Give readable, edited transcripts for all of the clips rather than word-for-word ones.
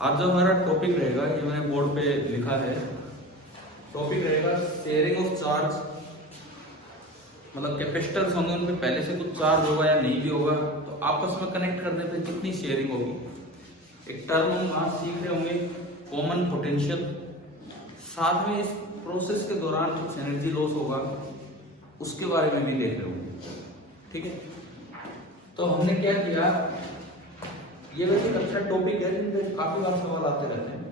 आज जो हमारा टॉपिक रहेगा, ये मैंने बोर्ड पे लिखा है, टॉपिक रहेगा शेयरिंग ऑफ चार्ज। मतलब कैपेसिटर्स होंगे, उनमें पहले से कुछ चार्ज होगा या नहीं भी होगा, तो आपस में कनेक्ट करने पे कितनी शेयरिंग होगी। एक टर्म हम आज सीख रहे होंगे, कॉमन पोटेंशियल। साथ में इस प्रोसेस के दौरान कुछ एनर्जी लॉस होगा, उसके बारे में भी देख रहे होंगे। ठीक है, तो हमने क्या किया, ये वैसे एक अच्छा टॉपिक है जिनपे काफी बार सवाल आते रहते हैं।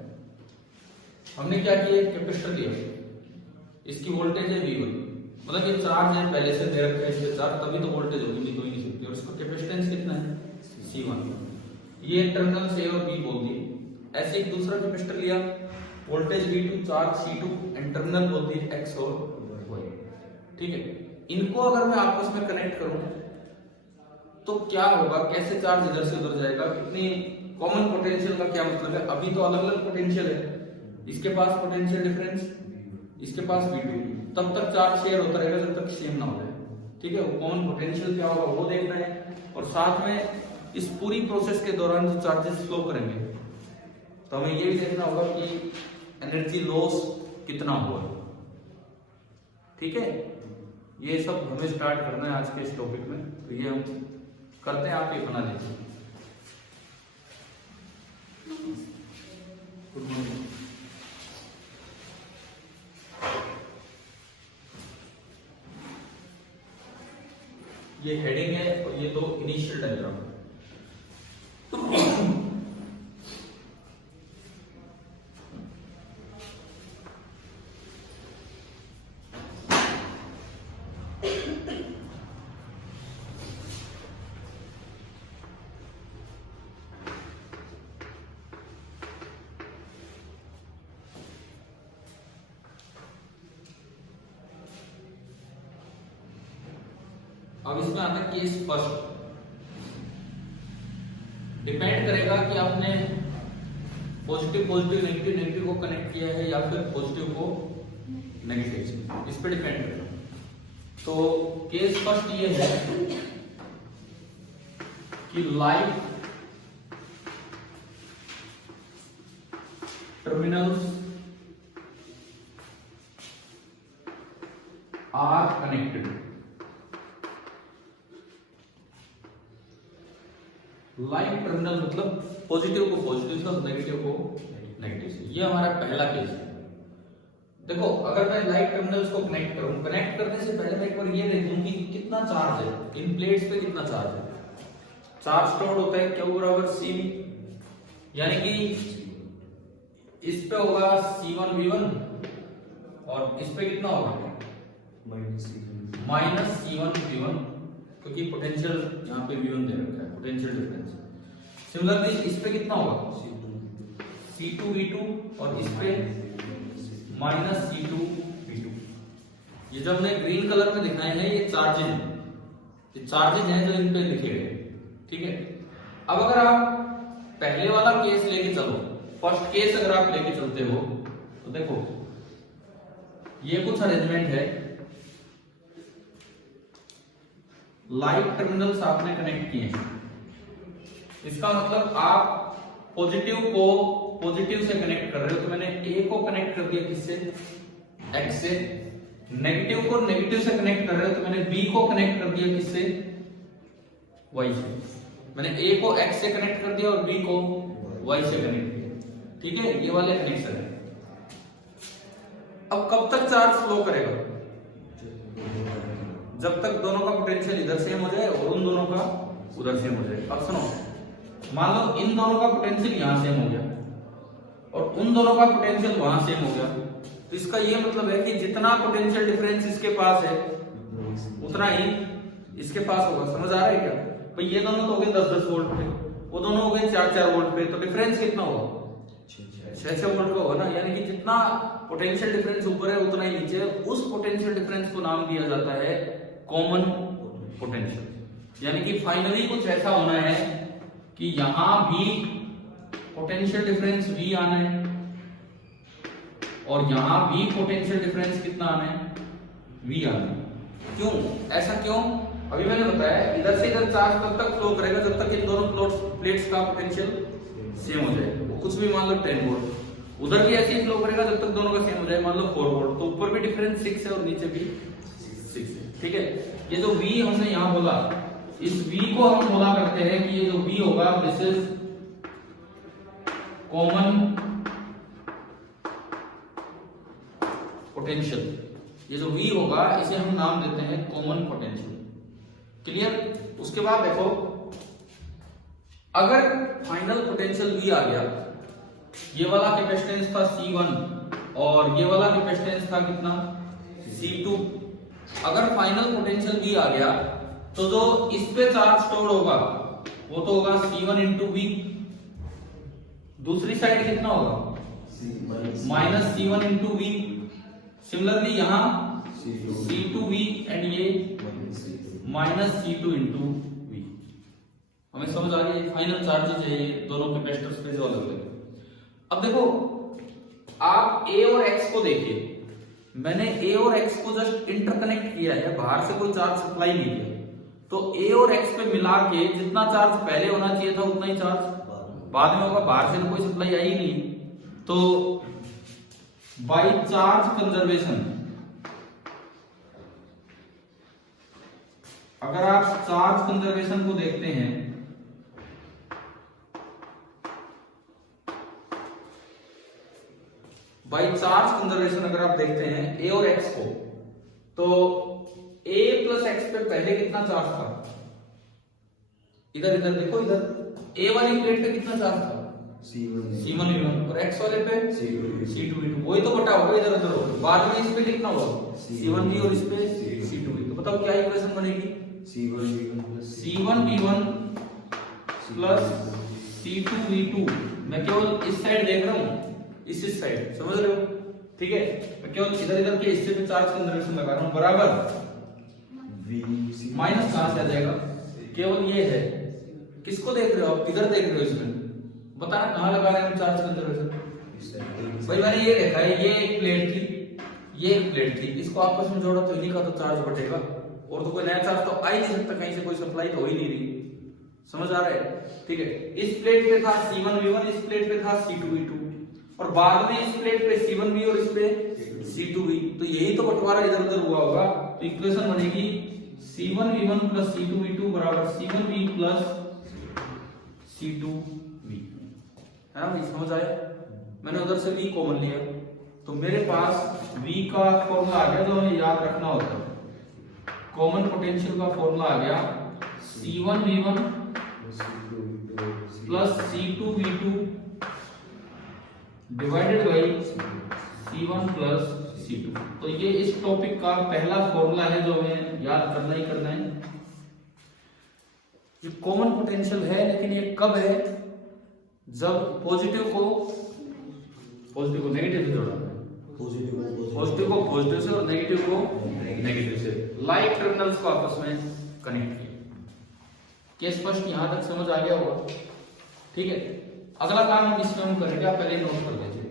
हमने क्या किया, कैपेसिटर लिया, इसकी वोल्टेज है V1, मतलब ये चार्ज है पहले से दे रखा है इसके चार्ज, तभी तो वोल्टेज होगी, नहीं तो ही नहीं सकती। और इसका कैपेसिटेंस कितना है, C1। ये टर्मिनल A और B बोल दिए। ऐसे एक दूसरा कैपेसिटर लिया, voltage V2, charge C2, and terminal बोल दिए X और Y। ठीक है, इनको अगर मैं आपस में कनेक्ट करूं तो क्या होगा, कैसे चार्ज इधर से उधर जाएगा, कितनी कॉमन पोटेंशियल का क्या मतलब है। अभी तो अलग अलग पोटेंशियल है, इसके पास पोटेंशियल डिफरेंस, इसके पास V2, तब तक चार्ज शेयर होता रहेगा जब तक सेम ना हो जाए। ठीक है, वो कॉमन पोटेंशियल क्या होगा वो देखना है, और साथ में इस पूरी प्रोसेस के दौरान जो चार्जेस फ्लो करेंगे तो हमें ये भी देखना होगा कि एनर्जी लॉस कितना हुआ। ठीक है, ये सब हमें स्टार्ट करना है आज के इस टॉपिक में, तो ये हम करते हैं। आप ये बना लीजिए। Good morning. ये हेडिंग है और ये दो इनिशियल डायग्राम है। अब इसमें आता है केस फर्स्ट। डिपेंड करेगा कि आपने पॉजिटिव पॉजिटिव नेगेटिव नेगेटिव को कनेक्ट किया है या फिर पॉजिटिव को नेगेटिव, इस पे डिपेंड करेगा। तो केस फर्स्ट ये है कि light terminals are connected. Light terminal मतलब पॉजिटिव को पॉजिटिव से और नेगेटिव को नेगेटिव से। ये हमारा पहला केस है। देखो, अगर मैं लाइट टर्मिनल्स को कनेक्ट करूं, कनेक्ट करने से पहले मैं एक बार ये देख लूं कि कितना चार्ज है इन प्लेट्स पे, कितना चार्ज है। चार्ज स्टोर्ड होता है Q बराबर C, यानी कि इस पे होगा C1 V1 और इस पे कितना होगा माइनस C1 V1, क्योंकि पोटेंशियल यहाँ पे V1 दे रखा है, पोटेंशियल डिफरेंस। सिमिलरली इस पे कितना होगा C2 V2 और इस पे माइनस C2 V2। ये जो हमने ग्रीन कलर में दिखाए हैं ये चार्जेज हैं जो इन पे लिखे गए। ठीक है, अब अगर आप पहले वाला केस लेके चलो, फर्स्ट केस अगर आप लेके चलते हो तो देखो ये कुछ अरेंजमेंट है। लाइट टर्मिनल्स आपने कनेक्ट किए हैं, इसका मतलब आप पॉजिटिव को पॉजिटिव से कनेक्ट कर रहे हो, तो मैंने A को कनेक्ट कर दिया किससे, X से। नेगेटिव को नेगेटिव से कनेक्ट कर रहे हो तो मैंने B को कनेक्ट कर दिया किससे, Y से। मैंने A को X से कनेक्ट कर दिया और B को Y से कनेक्ट किया। ठीक है, ये वाले कनेक्शन है। अब कब तक चार्ज फ्लो करेगा, जब तक दोनों का पोटेंशियल इधर सेम हो जाए और उन दोनों का उधर सेम हो जाए। अब सुनो, मान लो इन दोनों का पोटेंशियल यहां सेम हो गया और उन दोनों का पोटेंशियल वहां सेम हो गया, तो इसका ये मतलब है कि जितना पोटेंशियल डिफरेंस इसके पास है उतना ही इसके पास होगा। समझ आ रहा है क्या भाई? ये दोनों तो हो गए 10-10 वोल्ट पे, वो दोनों हो गए 4-4 वोल्ट पे, तो डिफरेंस कितना होगा 6-6 वोल्ट का होगा ना। यानी कि जितना पोटेंशियल डिफरेंस ऊपर है उतना ही नीचे है। उस पोटेंशियल डिफरेंस को नाम दिया जाता है कॉमन पोटेंशियल। यानी कि फाइनली कुछ ऐसा होना है कि यहां भी पोटेंशियल डिफरेंस V आना है और यहां भी पोटेंशियल डिफरेंस कितना आना है, V आना है। क्यों ऐसा क्यों? अभी मैंने बताया इधर से इधर चार्ज तब तक फ्लो करेगा जब तक इन दोनों प्लेट्स का पोटेंशियल सेम हो जाए, वो कुछ भी मान लो 10 वोल्ट, उधर भी ऐसे ही फ्लो करेगा जब तक दोनों का सेम हो जाए। मान लो 4 वोल्ट, तो ऊपर भी डिफरेंस 6 है और नीचे भी 6 है, ठीक है। ये जो V हमने यहाँ बोला, इस V को हम बोला करते हैं कि ये जो V होगा दिस इज कॉमन पोटेंशियल। ये जो V होगा इसे हम नाम देते हैं कॉमन पोटेंशियल। क्लियर। उसके बाद देखो, अगर फाइनल पोटेंशियल V आ गया, ये वाला कैपेसिटेंस था C1 और ये वाला कैपेसिटेंस था कितना C2, अगर फाइनल पोटेंशियल V आ गया तो जो इस पे चार्ज स्टोर होगा वो तो होगा C1 इंटू V, दूसरी साइड कितना होगा minus C1 into V। Similarly यहां C2V एंड ये माइनस C2 इंटू V। हमें समझ आ रही है, फाइनल चार्जेस है ये दोनों कैपेसिटर्स पे जो अलग अलग। अब देखो आप A और X को देखिए, मैंने A और X को जस्ट इंटरकनेक्ट किया है, बाहर से कोई चार्ज सप्लाई नहीं किया, तो A और X पे मिला के जितना चार्ज पहले होना चाहिए था उतना ही चार्ज बाद में होगा, बाहर से तो कोई सप्लाई आई नहीं। तो बाय चार्ज कंजर्वेशन, अगर आप चार्ज कंजर्वेशन को देखते हैं, बाय चार्ज कंजर्वेशन अगर आप देखते हैं A और X को, तो A प्लस X पे पहले कितना चार्ज था, इधर इधर देखो, इधर A वाली प्लेट पे कितना चार्ज था C1 V1 और X वाले पे C2 V2, वही तो बटा होगा इधर उधर होगा, बाद में इस पे लिखना होगा C1 V और इस पे C2 V। तो बताओ क्या इक्वेशन बनेगी, C1 V1 plus C2 V2। मैं केवल इस साइड देख रहा हूं, इस साइड, समझ रहे हो, ठीक है। मैं केवल इधर इधर के हिस्से पे चार्ज कंजर्वेशन लगा रहा हूं, बराबर माइनस कहां से आ जाएगा, केवल ये है, किसको देख रहे हो आप, इधर देख रहे हो, इसमें बताना कहां लगा रहे हैं हम चार्ज कंजर्वेशन। भाई मैंने ये देखा है, ये एक प्लेट थी, ये एक प्लेट थी, इसको आपस में जोड़ा तो इन्हीं का तो चार्ज बटेगा, और तो कोई नया चार्ज तो आ ही नहीं सकता, कहीं से कोई सप्लाई तो हो ही नहीं रही, समझ आ रहा है, ठीक है। इस प्लेट पे था C1 V1, इस प्लेट पे था C2 V2, और बाद में इस प्लेट पे C1 V और इस पे C2 V, तो यही तो बंटवारा इधर उधर हुआ होगा। तो इक्वेशन बनेगी C1 V1 plus C2 V2 बराबर C1 V plus C2 V, है ना भाई, समझ आया। मैंने उधर से V कॉमन लिया, तो मेरे पास V का फॉर्मूला आ गया जो हमें याद रखना होता है। कॉमन पोटेंशियल का फॉर्मूला आ गया C1 V1 plus C2 V2 divided by C1 plus C2। तो ये इस टॉपिक का पहला फॉर्मूला है जो हमें याद करना ही करना है। ये कॉमन पोटेंशियल है, लेकिन ये कब है, जब पॉजिटिव को नेगेटिव से जोड़ा, पॉजिटिव को पॉजिटिव से और नेगेटिव को नेगेटिव से, लाइक टर्मिनल्स को आपस में कनेक्ट किया। केस फर्स्ट यहां तक समझ आ गया होगा, ठीक है। अगला काम हम इसमें हम करेंगे, आप पहले नोट कर लीजिए।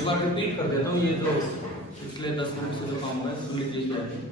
एक बार रिपीट कर देता हूँ, ये जो पिछले 10 मिनट से जो काम हुआ है सुन लीजिए।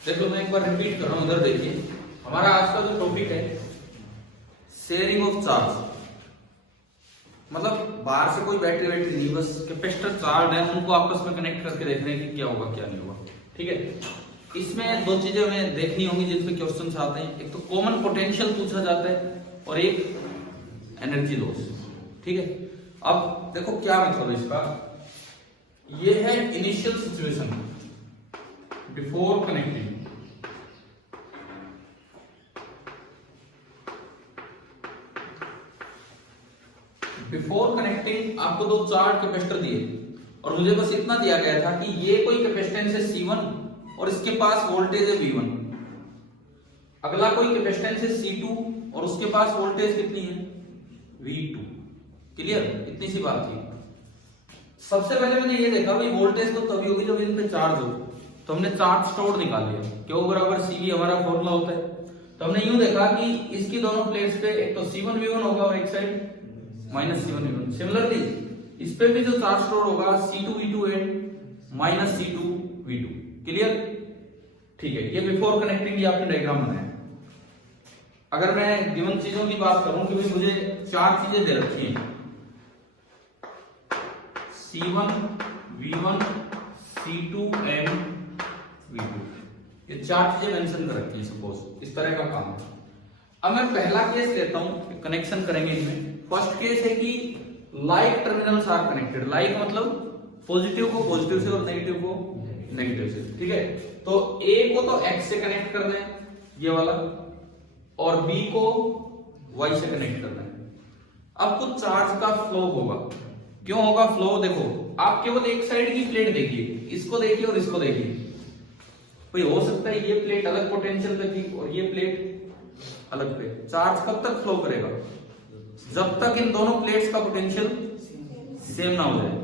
देखो मैं एक बार रिपीट कर रहा हूं, उधर देखिए। हमारा आज का जो टॉपिक है शेयरिंग ऑफ चार्ज, मतलब बाहर से कोई बैटरी नहीं, बस कैपेसिटर चार्ज है, उनको आपस में कनेक्ट करके देख रहे हैं कि क्या होगा क्या नहीं होगा। ठीक है, इसमें दो चीजें हमें देखनी होंगी जिसमें क्वेश्चंस आते हैं। एक तो कॉमन पोटेंशियल पूछा जाता है और एक एनर्जी लॉस। ठीक है, अब देखो क्या मतलब इसका, ये है initial situation before connecting. Before connecting आपको दो चार्ज कैपेसिटर दिए और मुझे बस इतना दिया गया था कि ये कोई कैपेसिटेंस है C1 और इसके पास वोल्टेज है V1। अगला कोई कैपेसिटेंस है C2 और उसके पास वोल्टेज कितनी है V2। क्लियर, इतनी सी बात थी। सबसे पहले मैंने ये देखा भाई वोल्टेज तो तभी होगी जब इन पे चार्ज हो, तो हमने चार्ज स्टोर निकाल लिया, Q बराबर CV हमारा फॉर्मूला होता है। तो हमने यूं देखा कि इसकी दोनों प्लेट्स पे एक तो C1 V1 होगा और एक side minus C1 V1। Similarly इस पे भी जो चार्ज स्टोर होगा C2 V2 and minus C2 V2। Clear, ठीक है, ये बिफोर कनेक्टिंग ये आपने डायग्राम बनाया। अगर मैं गिवन चीजों की बात करूं कि भाई मुझे चार चीजें दे रखी हैं, C1 V1 C2 and V2, ये चार चीजें मेंशन कर रखी हैं। सपोज इस तरह का काम है। अब मैं पहला केस लेता हूं, कनेक्शन करेंगे इनमें। फर्स्ट केस है कि like terminals are connected. Like मतलब पॉजिटिव को पॉजिटिव से और नेगेटिव को नेगेटिव से। ठीक है, तो A को तो X से कनेक्ट करना है ये वाला, और B को Y से कनेक्ट करना है। अब कुछ चार्ज का फ्लो होगा। क्यों होगा फ्लो? देखो आप केवल एक साइड की प्लेट देखिए, इसको देखिए और इसको देखिए। भाई हो सकता है ये प्लेट अलग पोटेंशियल पे थी और ये प्लेट अलग पे। चार्ज कब तक फ्लो करेगा? जब तक इन दोनों प्लेट्स का पोटेंशियल सेम ना हो जाए।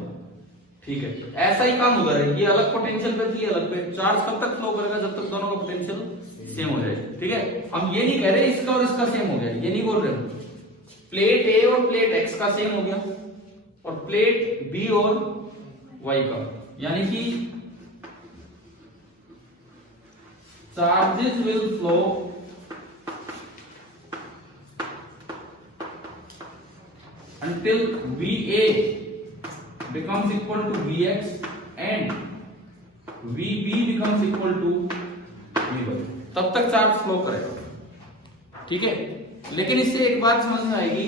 ठीक है, ऐसा ही काम होगा, ये अलग पोटेंशियल पे थी अलग पे। चार्ज कब तक फ्लो करेगा? जब तक दोनों का पोटेंशियल सेम हो जाए। ठीक है, हम ये नहीं कह रहे इसका और इसका सेम हो गया, ये नहीं बोल रहे। प्लेट A और प्लेट X का सेम हो गया और प्लेट B और Y का, यानी कि charges will flow until VA becomes equal to VX and VB becomes equal to VY, तब तक चार्ज फ्लो करेगा। ठीक है, लेकिन इससे एक बात समझ में आएगी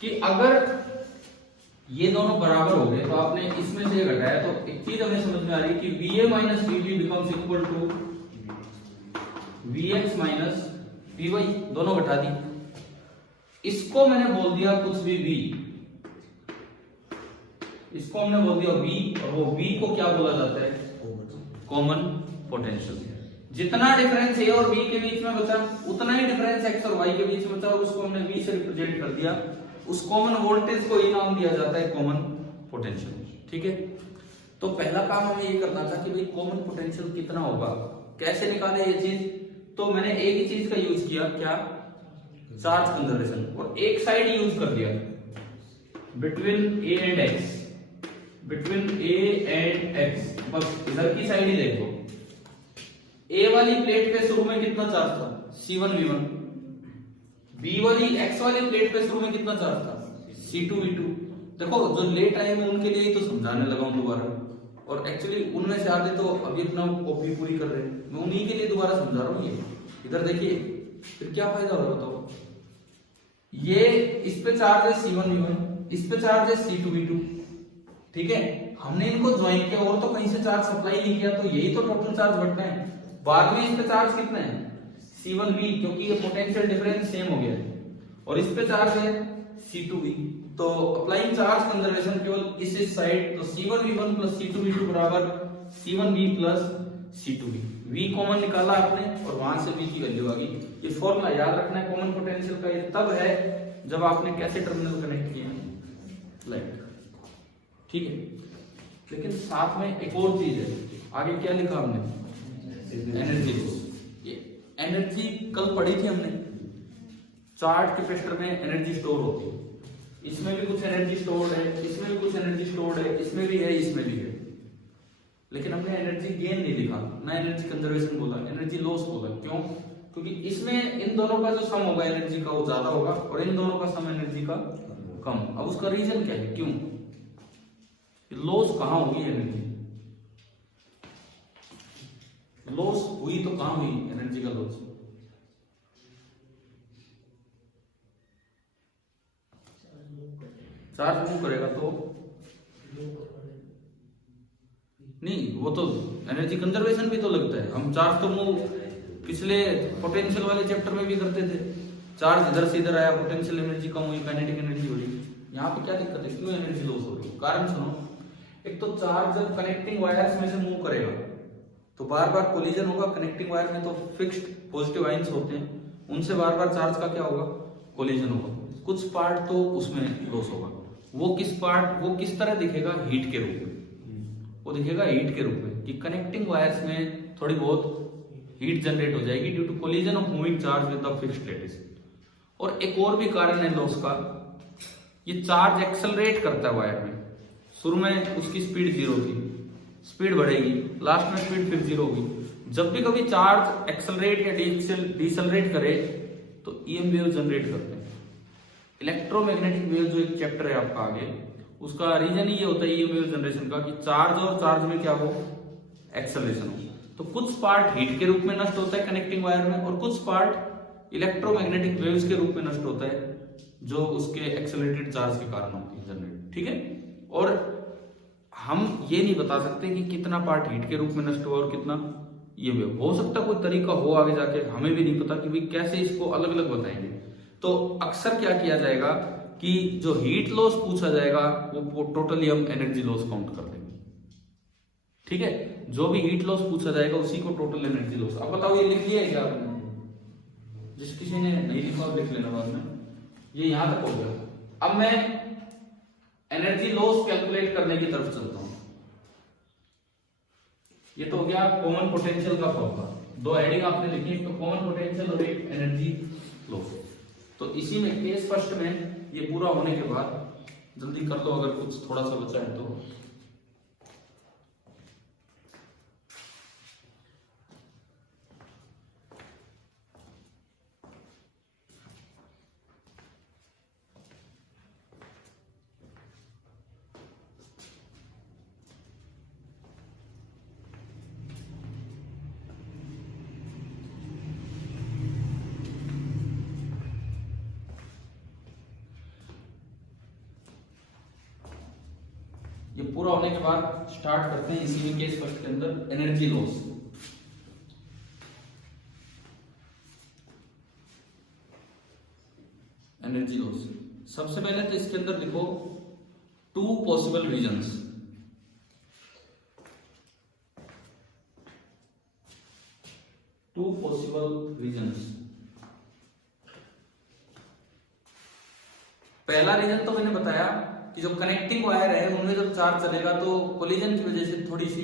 कि अगर ये दोनों बराबर हो गए तो आपने इसमें से घटाया तो एक चीज हमें समझ में आ रही है कि VA minus VB becomes equal to VX minus VY, दोनों घटा दी। इसको मैंने बोल दिया कुछ भी V, इसको हमने बोल दिया V, और वो V को क्या बोला जाता है? Common potential. जितना डिफरेंस A और B के बीच में बचा उतना ही डिफरेंस X और Y के बीच में बचा और उसको हमने V से रिप्रेजेंट कर दिया। उस कॉमन वोल्टेज को ही नाम दिया जाता है कॉमन पोटेंशियल। ठीक है, तो पहला काम हमें ये करना था कि भाई कॉमन पोटेंशियल कितना होगा, कैसे निकाले ये चीज। तो मैंने एक ही चीज का यूज किया, क्या? चार्ज कंजर्वेशन, और एक साइड यूज कर दिया between A and X, between A and X। बस इधर की साइड ही देखो, A वाली प्लेट पे शुरू में कितना चार्ज था? C1 V1। B वाली X वाली प्लेट पे शुरू में कितना चार्ज था? C2 V2। देखो जो लेट आए मैं उनके लिए ही तो समझाने लगा हूं दोबारा, और एक्चुअली उनमें से आधे तो अभी इतना कॉपी पूरी कर रहे हैं, मैं उन्हीं के लिए दोबारा समझा रहा हूं। ये इधर देखिए, फिर क्या फायदा होगा बताओ। ये इस पे चार्ज है C1 V1, इस पे चार्ज है C2 V2। ठीक है, हमने इनको ज्वाइन किया और तो कहीं से चार्ज सप्लाई नहीं किया, तो यही तो टोटल चार्ज बढ़ना है। बाद में इस पे चार्ज कितना है? C1 V, क्योंकि ये पोटेंशियल डिफरेंस सेम हो गया है, और इस पे चार्ज है C2 V। तो अप्लाइंग चार्ज कंजर्वेशन केवल इस साइड, तो C1 V1 plus C2 V2 बराबर C1 V plus C2V। V common निकाला आपने और वहां से V की वैल्यू आ गई। ये फॉर्मूला याद रखना है कॉमन पोटेंशियल का, ये तब है जब आपने कैसे टर्मिनल कनेक्ट किए हैं, लाइक, ठीक है। लेकिन साथ में एक और चीज है, आगे क्या लिखा हमने, एनर्जी लॉस। ये एनर्जी कल पढ़ी थी हमने, चार्ज कैपेसिटर में एनर्जी स्टोर होती है, इसमें भी कुछ एनर्जी स्टोर्ड है, इसमें भी कुछ एनर्जी स्टोर्ड है, इसमें भी है, इसमें भी है। लेकिन हमने एनर्जी गेन नहीं लिखा, ना एनर्जी कंजर्वेशन बोला, एनर्जी लॉस बोला। क्यों? क्योंकि इसमें इन दोनों का जो सम होगा एनर्जी का वो ज्यादा होगा और इन दोनों का सम एनर्जी का कम। अब उसका रीजन क्या है, क्यों लॉस कहां होगी, एनर्जी लॉस हुई तो कहां हुई एनर्जी का लॉस, चार्ज मूव करेगा तो नहीं, वो तो एनर्जी कंजर्वेशन भी तो लगता है। हम चार्ज तो मूव पिछले पोटेंशियल वाले चैप्टर में भी करते थे, चार्ज इधर से इधर आया, पोटेंशियल एनर्जी कम हुई, काइनेटिक एनर्जी बढ़ी। यहाँ पे क्या दिक्कत है, क्यों एनर्जी लॉस हो रही है? कारण सुनो, एक तो चार्ज जब कनेक्टिंग वायर्स में से मूव करेगा तो बार बार कोलिजन होगा। कनेक्टिंग वायर में तो फिक्स्ड पॉजिटिव आयंस होते हैं, उनसे बार बार चार्ज का क्या होगा, कोलिजन होगा। कुछ पार्ट तो उसमें लॉस होगा। वो किस पार्ट, वो किस तरह दिखेगा, हीट के रूप में। वो दिखेगा हीट के रूप में कि कनेक्टिंग वायर्स में थोड़ी बहुत हीट जनरेट हो जाएगी due to collision of moving charge with the fixed lattice. और एक और भी कारण है लॉस का, ये चार्ज एक्सेलरेट करता है वायर में। शुरू में उसकी स्पीड 0 थी, स्पीड बढ़ेगी, लास्ट में स्पीड फिर 0 होगी। जब भी कभी चार्ज एक्सेलरेट या डिसेलरेट करे तो ईएम वेव जनरेट करते हैं। इलेक्ट्रोमैग्नेटिक वेव जो एक चैप्टर है आपका आगे, उसका रीजन ये होता है ईएम वेव जनरेशन का कि चार्ज और चार्ज में क्या हो, एक्सेलरेशन हो। तो कुछ पार्ट हीट के रूप में नष्ट होता है कनेक्टिंग वायर में और कुछ पार्ट इलेक्ट्रोमैग्नेटिक वेव्स के रूप में नष्ट होता है जो उसके एक्सेलरेटेड चार्ज के कारण होती है जनरेट, ठीक है। और हम ये नहीं बता सकते कि कितना पार्ट हीट के रूप में नष्ट हुआ और कितना ये वेव। हो सकता कोई तरीका हो आगे जाके, हमें भी नहीं पता कि भाई कैसे इसको अलग अलग बताएंगे। तो अक्सर क्या किया जाएगा कि जो हीट लॉस पूछा जाएगा वो टोटली हम एनर्जी लॉस काउंट कर देंगे, ठीक है। जो भी हीट लॉस पूछा जाएगा उसी को टोटल एनर्जी लॉस। अब बताओ ये लिख लिया है क्या आपने? जिस किसी ने नहीं लिखा लिख लेना बाद में। ये यहां तक हो गया। अब मैं एनर्जी लॉस कैलकुलेट करने की तरफ चलता हूं। ये तो हो गया कॉमन पोटेंशियल का फॉर्मूला, दो हेडिंग आपने लिखी, एक तो कॉमन पोटेंशियल और एक एनर्जी लॉस। तो इसी में केस फर्स्ट में ये पूरा होने के बाद जल्दी कर लो अगर कुछ थोड़ा सा बचा है तो। ये पूरा होने के बाद स्टार्ट करते हैं इसी में केस फर्स्ट के अंदर एनर्जी लॉस। एनर्जी लॉस सबसे पहले तो इसके अंदर लिखो 2 पॉसिबल रीजंस। पहला रीजन तो मैंने बताया कि जो कनेक्टिंग वायर है उनमें जब चार्ज चलेगा तो कोलिजन की वजह से थोड़ी सी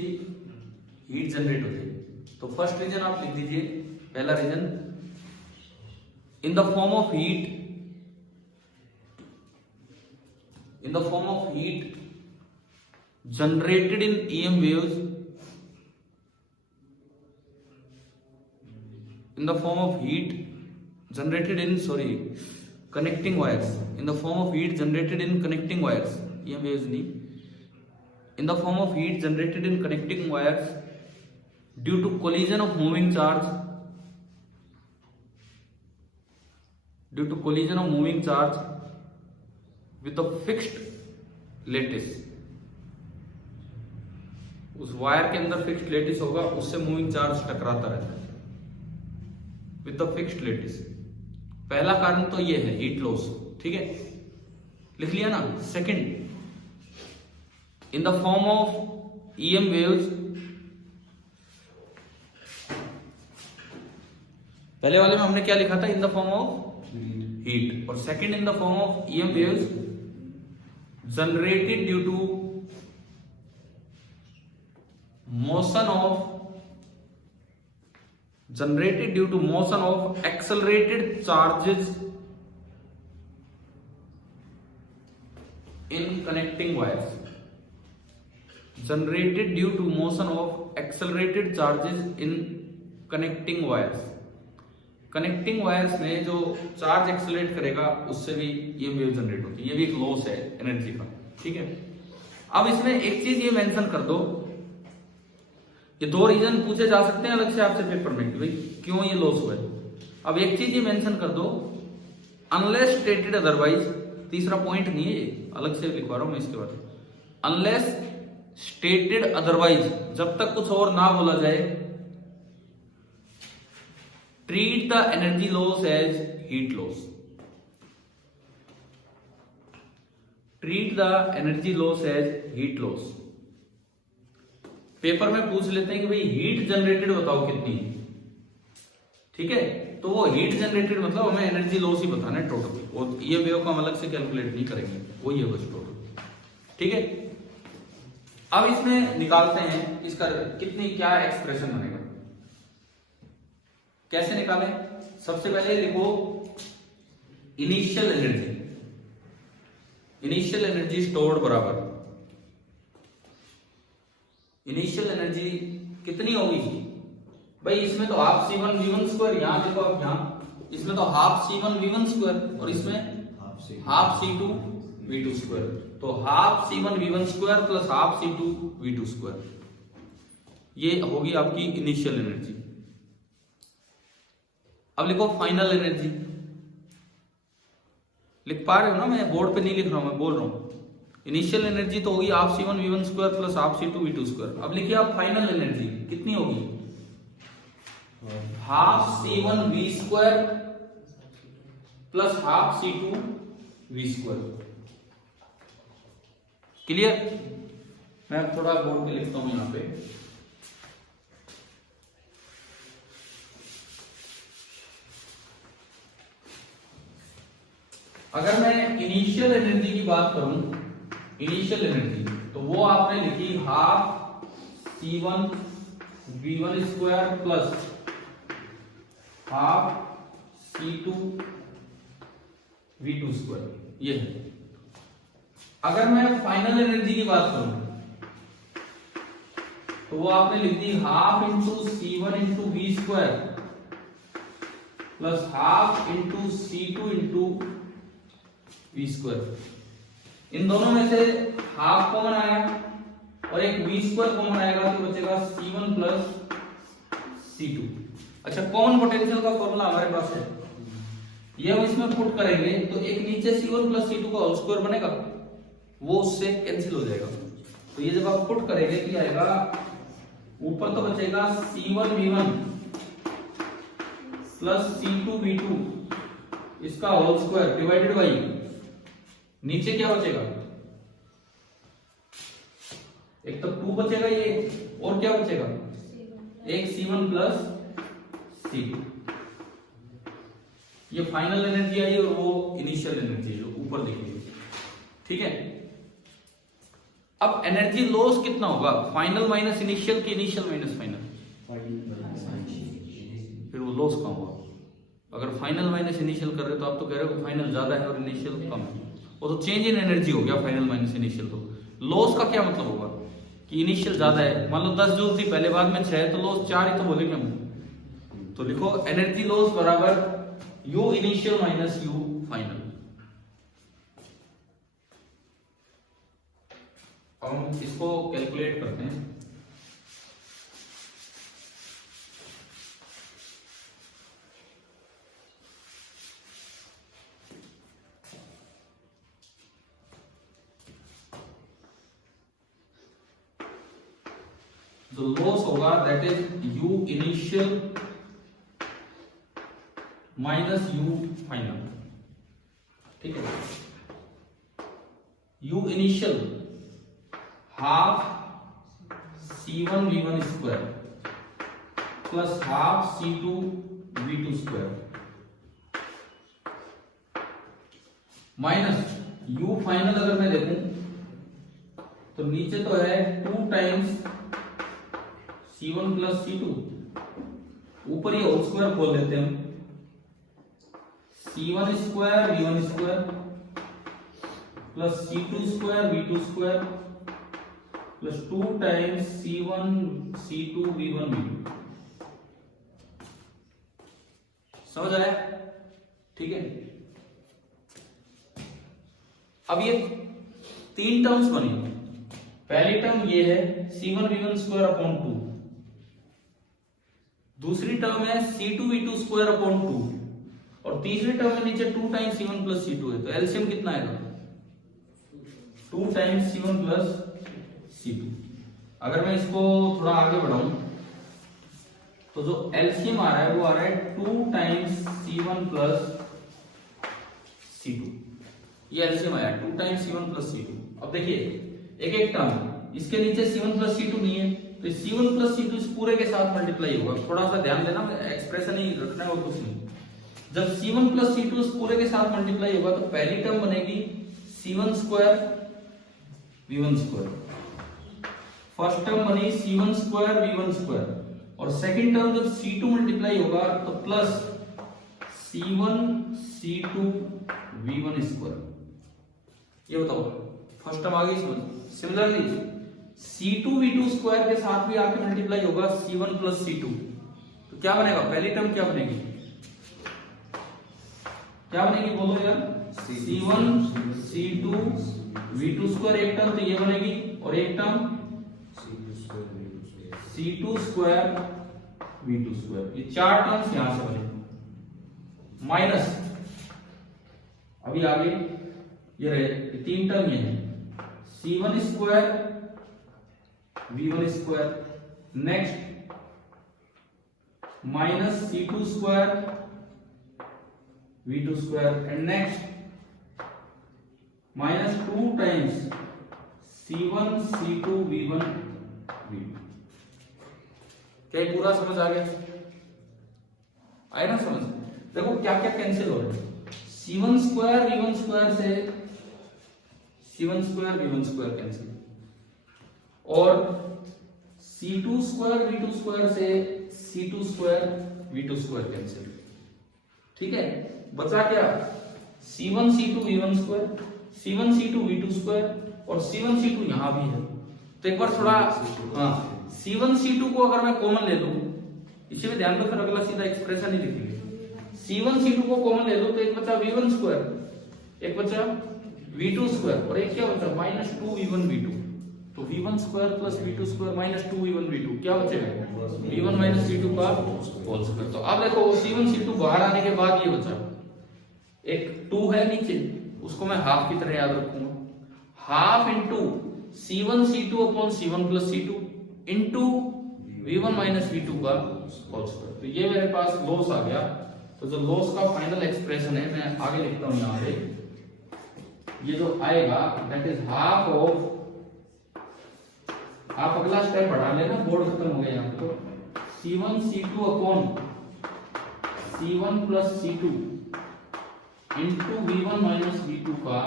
हीट जनरेट हो जाएगी। तो फर्स्ट रीजन आप लिख दीजिए, पहला reason in the form of heat, in the form of heat generated in EM waves, in the form of heat generated in connecting wires, in the form of heat generated in connecting wires, EM waves नहीं, in the form of heat generated in connecting wires due to collision of moving charge, due to collision of moving charge with a fixed lattice। उस wire के अंदर fixed lettuce होगा, उससे moving charge टकराता रहता है with the fixed lettuce. पहला कारण तो ये है हीट लॉस, ठीक है, लिख लिया ना। Second, in the form of EM waves पहले वाले में हमने क्या लिखा था, in the form of heat, और second in the form of EM waves generated due to motion of accelerated charges in connecting wires, generated due to motion of accelerated charges in connecting wires. Connecting wires में जो charge accelerate करेगा उससे भी ये wave generate होती है, ये भी एक लॉस है एनर्जी का, ठीक है। अब इसमें एक चीज ये मेंशन कर दो, ये दो रीजन पूछे जा सकते हैं अलग से आपसे पेपर में कि भाई क्यों ये लॉस हुआ है। अब एक चीज ये मेंशन कर दो, अनलेस स्टेटेड अदरवाइज, तीसरा पॉइंट नहीं है ये, अलग से लिखवा रहा हूं मैं इसके बाद, अनलेस स्टेटेड अदरवाइज, जब तक कुछ और ना बोला जाए, treat the energy loss as heat loss, treat the energy loss as heat loss. Paper में पूछ लेते हैं कि भाई हीट जनरेटेड बताओ कितनी, ठीक है, तो वो हीट जनरेटेड मतलब हमें एनर्जी लॉस ही बताना है टोटल, और ये वेव को हम अलग से कैलकुलेट नहीं करेंगे, वही है बस टोटल, ठीक है। अब इसमें निकालते हैं इसका कितनी क्या एक्सप्रेशन बनेगा, कैसे निकालें। सबसे पहले लिखो इनिशियल एनर्जी स्टोर्ड बराबर इनिशियल एनर्जी कितनी होगी भाई, इसमें तो हाफ C1 V1 स्क्वायर, यहां देखो आप, यहां इसमें तो हाफ C1 V1 स्क्वायर और इसमें हाफ C2 V2 स्क्वायर, तो half C1 V1 square plus half C2 V2 square, ये होगी आपकी इनिशियल एनर्जी। अब लिखो फाइनल एनर्जी, लिख पा रहे हो ना, मैं बोर्ड पे नहीं लिख रहा हूं, मैं बोल रहा हूं। इनिशियल एनर्जी तो होगी half C1 V1 square plus half C2 V2 square. अब लिखिए आप फाइनल एनर्जी कितनी होगी, half C1 V square plus half C2 V square. Clear, मैं थोड़ा बोर्ड पे लिखता हूं यहां पे, अगर मैं इनिशियल एनर्जी की बात करूं, इनिशियल एनर्जी तो वो आपने लिखी half C1 V1 square plus half C2 V2 square, ये है। अगर मैं फाइनल एनर्जी की बात करूं तो वो आपने लिख दी half into C1 into V square plus half into C2 into V square. इन दोनों में से हाफ कॉमन आया और एक V स्क्वायर कॉमन आएगा तो बचेगा C1 प्लस C2। अच्छा, कॉमन पोटेंशियल का फॉर्मूला हमारे पास है, ये हम इसमें पुट करेंगे तो एक नीचे C1 प्लस C2 का होल स्क्वायर बनेगा, वो उससे कैंसिल हो जाएगा। तो ये जब आप पुट करेंगे क्या आएगा, ऊपर तो बचेगा C1 V1 plus C2 V2 इसका होल स्क्वायर डिवाइडेड बाई, नीचे क्या बचेगा, एक तो 2 बचेगा ये, और क्या बचेगा, एक C1 प्लस C2। ये फाइनल एनर्जी आई और वो इनिशियल एनर्जी जो ऊपर देखिए, ठीक है। अब एनर्जी लॉस कितना होगा, फाइनल माइनस इनिशियल की इनिशियल माइनस फाइनल, फिर वो लॉस कम होगा। अगर फाइनल माइनस इनिशियल कर रहे हो तो आप तो कह रहे हो फाइनल ज्यादा है और इनिशियल कम है, वो तो चेंज इन एनर्जी हो गया फाइनल माइनस इनिशियल। तो लॉस का क्या मतलब होगा कि इनिशियल ज्यादा है, मान लो 10 जूल थी पहले, बाद में 6 तो लॉस 4 ही तो बोलेंगे हम। तो लिखो एनर्जी लॉस बराबर U initial minus U final. हम इसको कैलकुलेट करते हैं। जो लॉस होगा that is U initial minus U final, ठीक है। U initial half C1 V1 square plus half C2 V2 square minus U final अगर मैं देखूं तो नीचे तो है 2 टाइम्स C1 प्लस C2, ऊपर ये होल स्क्वायर खोल लेते हैं हम, C1 square V1 square plus C2 square V2 square plus 2 times C1 C2 V1 V2। समझ आया? ठीक है। अब ये 3 टर्म्स बनी। पहली टर्म ये है C1 V1 स्क्वायर अपॉन 2, दूसरी टर्म है C2 V2 स्क्वायर अपॉन 2, और तीसरी टर्म में नीचे 2 टाइम्स C1 प्लस C2 है। तो एलसीएम कितना आएगा? 2 टाइम्स C1 प्लस C2। अगर मैं इसको थोड़ा आगे बढ़ाऊं तो जो एलसीएम आ रहा है वो आ रहा है 2 टाइम्स C1 प्लस C2। ये एलसीएम आया 2 टाइम्स C1 प्लस C2। अब देखिए एक एक टर्म, इसके नीचे C1 प्लस C2 नहीं है तो C1 प्लस C2 इस पूरे के साथ मल्टीप्लाई होगा। थोड़ा सा ध्यान देना, एक्सप्रेशन ही रखना है और कुछ नहीं। जब C1 प्लस C2 इस पूरे के साथ मल्टीप्लाई होगा तो पहली टर्म बनेगी C1 square V1 square, first term बनी C1 स्क्वायर V1 स्क्वायर, और सेकंड टर्म जब C2 मल्टीप्लाई होगा तो plus C1 C2 V1 square. ये बताओ फर्स्ट टर्म आ गई समझ। सिमिलरली C2 V2 स्क्वायर के साथ भी आके मल्टीप्लाई होगा C1 प्लस C2, तो क्या बनेगा? पहली टर्म क्या बनेगी? क्या बनेगी बोलो यार? C1 C2 V2 स्क्वायर एक टर्म तो ये बनेगी, और एक term C2 square V2 square. ये 4 टर्म्स यहां से बने माइनस, अभी आगे ये रहे 3 टर्म ये है C1 square V1 square, next minus C2 square V2 square, and next minus 2 times C1 C2 V1 V2। क्या ये पूरा समझ आ गया? आया ना समझ? देखो क्या क्या कैंसिल हो रहा है। C1 स्क्वायर V1 स्क्वायर से C1 square V1 square cancel, और C2 स्क्वायर V2 स्क्वायर से C2 square V2 square cancel. ठीक है, बचा क्या? C1 C2 V1 square, C1 C2 V2 square, और C1 C2 यहां भी है। तो एक बार थोड़ा C1 C2 को अगर मैं कॉमन ले लूं, इसी में ध्यान दो, फिर अगला सीधा एक्सप्रेशन ही लिखेंगे। C1 C2 को कॉमन ले लो तो एक बचा V1 स्क्वायर, एक बचा V2 स्क्वायर, और एक क्या बचा? Minus 2 V1 V2। तो V1 square plus V2 square minus 2 V1 V2 क्या बचेगा? V1 माइनस C2 का होल स्क्वायर। तो अब देखो C1 C2 बाहर आने के बाद ये बचा, एक 2 है नीचे, उसको मैं हाफ की तरह याद रखूंगा, half into C1 C2 upon C1 plus C2 into V1 minus V2 का होल स्क्वायर। तो ये मेरे पास लॉस आ गया। तो जो लॉस का फाइनल एक्सप्रेशन है मैं आगे लिखता हूं यहां पे, ये जो आएगा दैट इज हाफ ऑफ, आप अगला स्टेप बढ़ा लेना, बोर्ड खत्म हो गया यहां पे। तो C1 C2 upon C1 plus C2 into V1 minus V2 का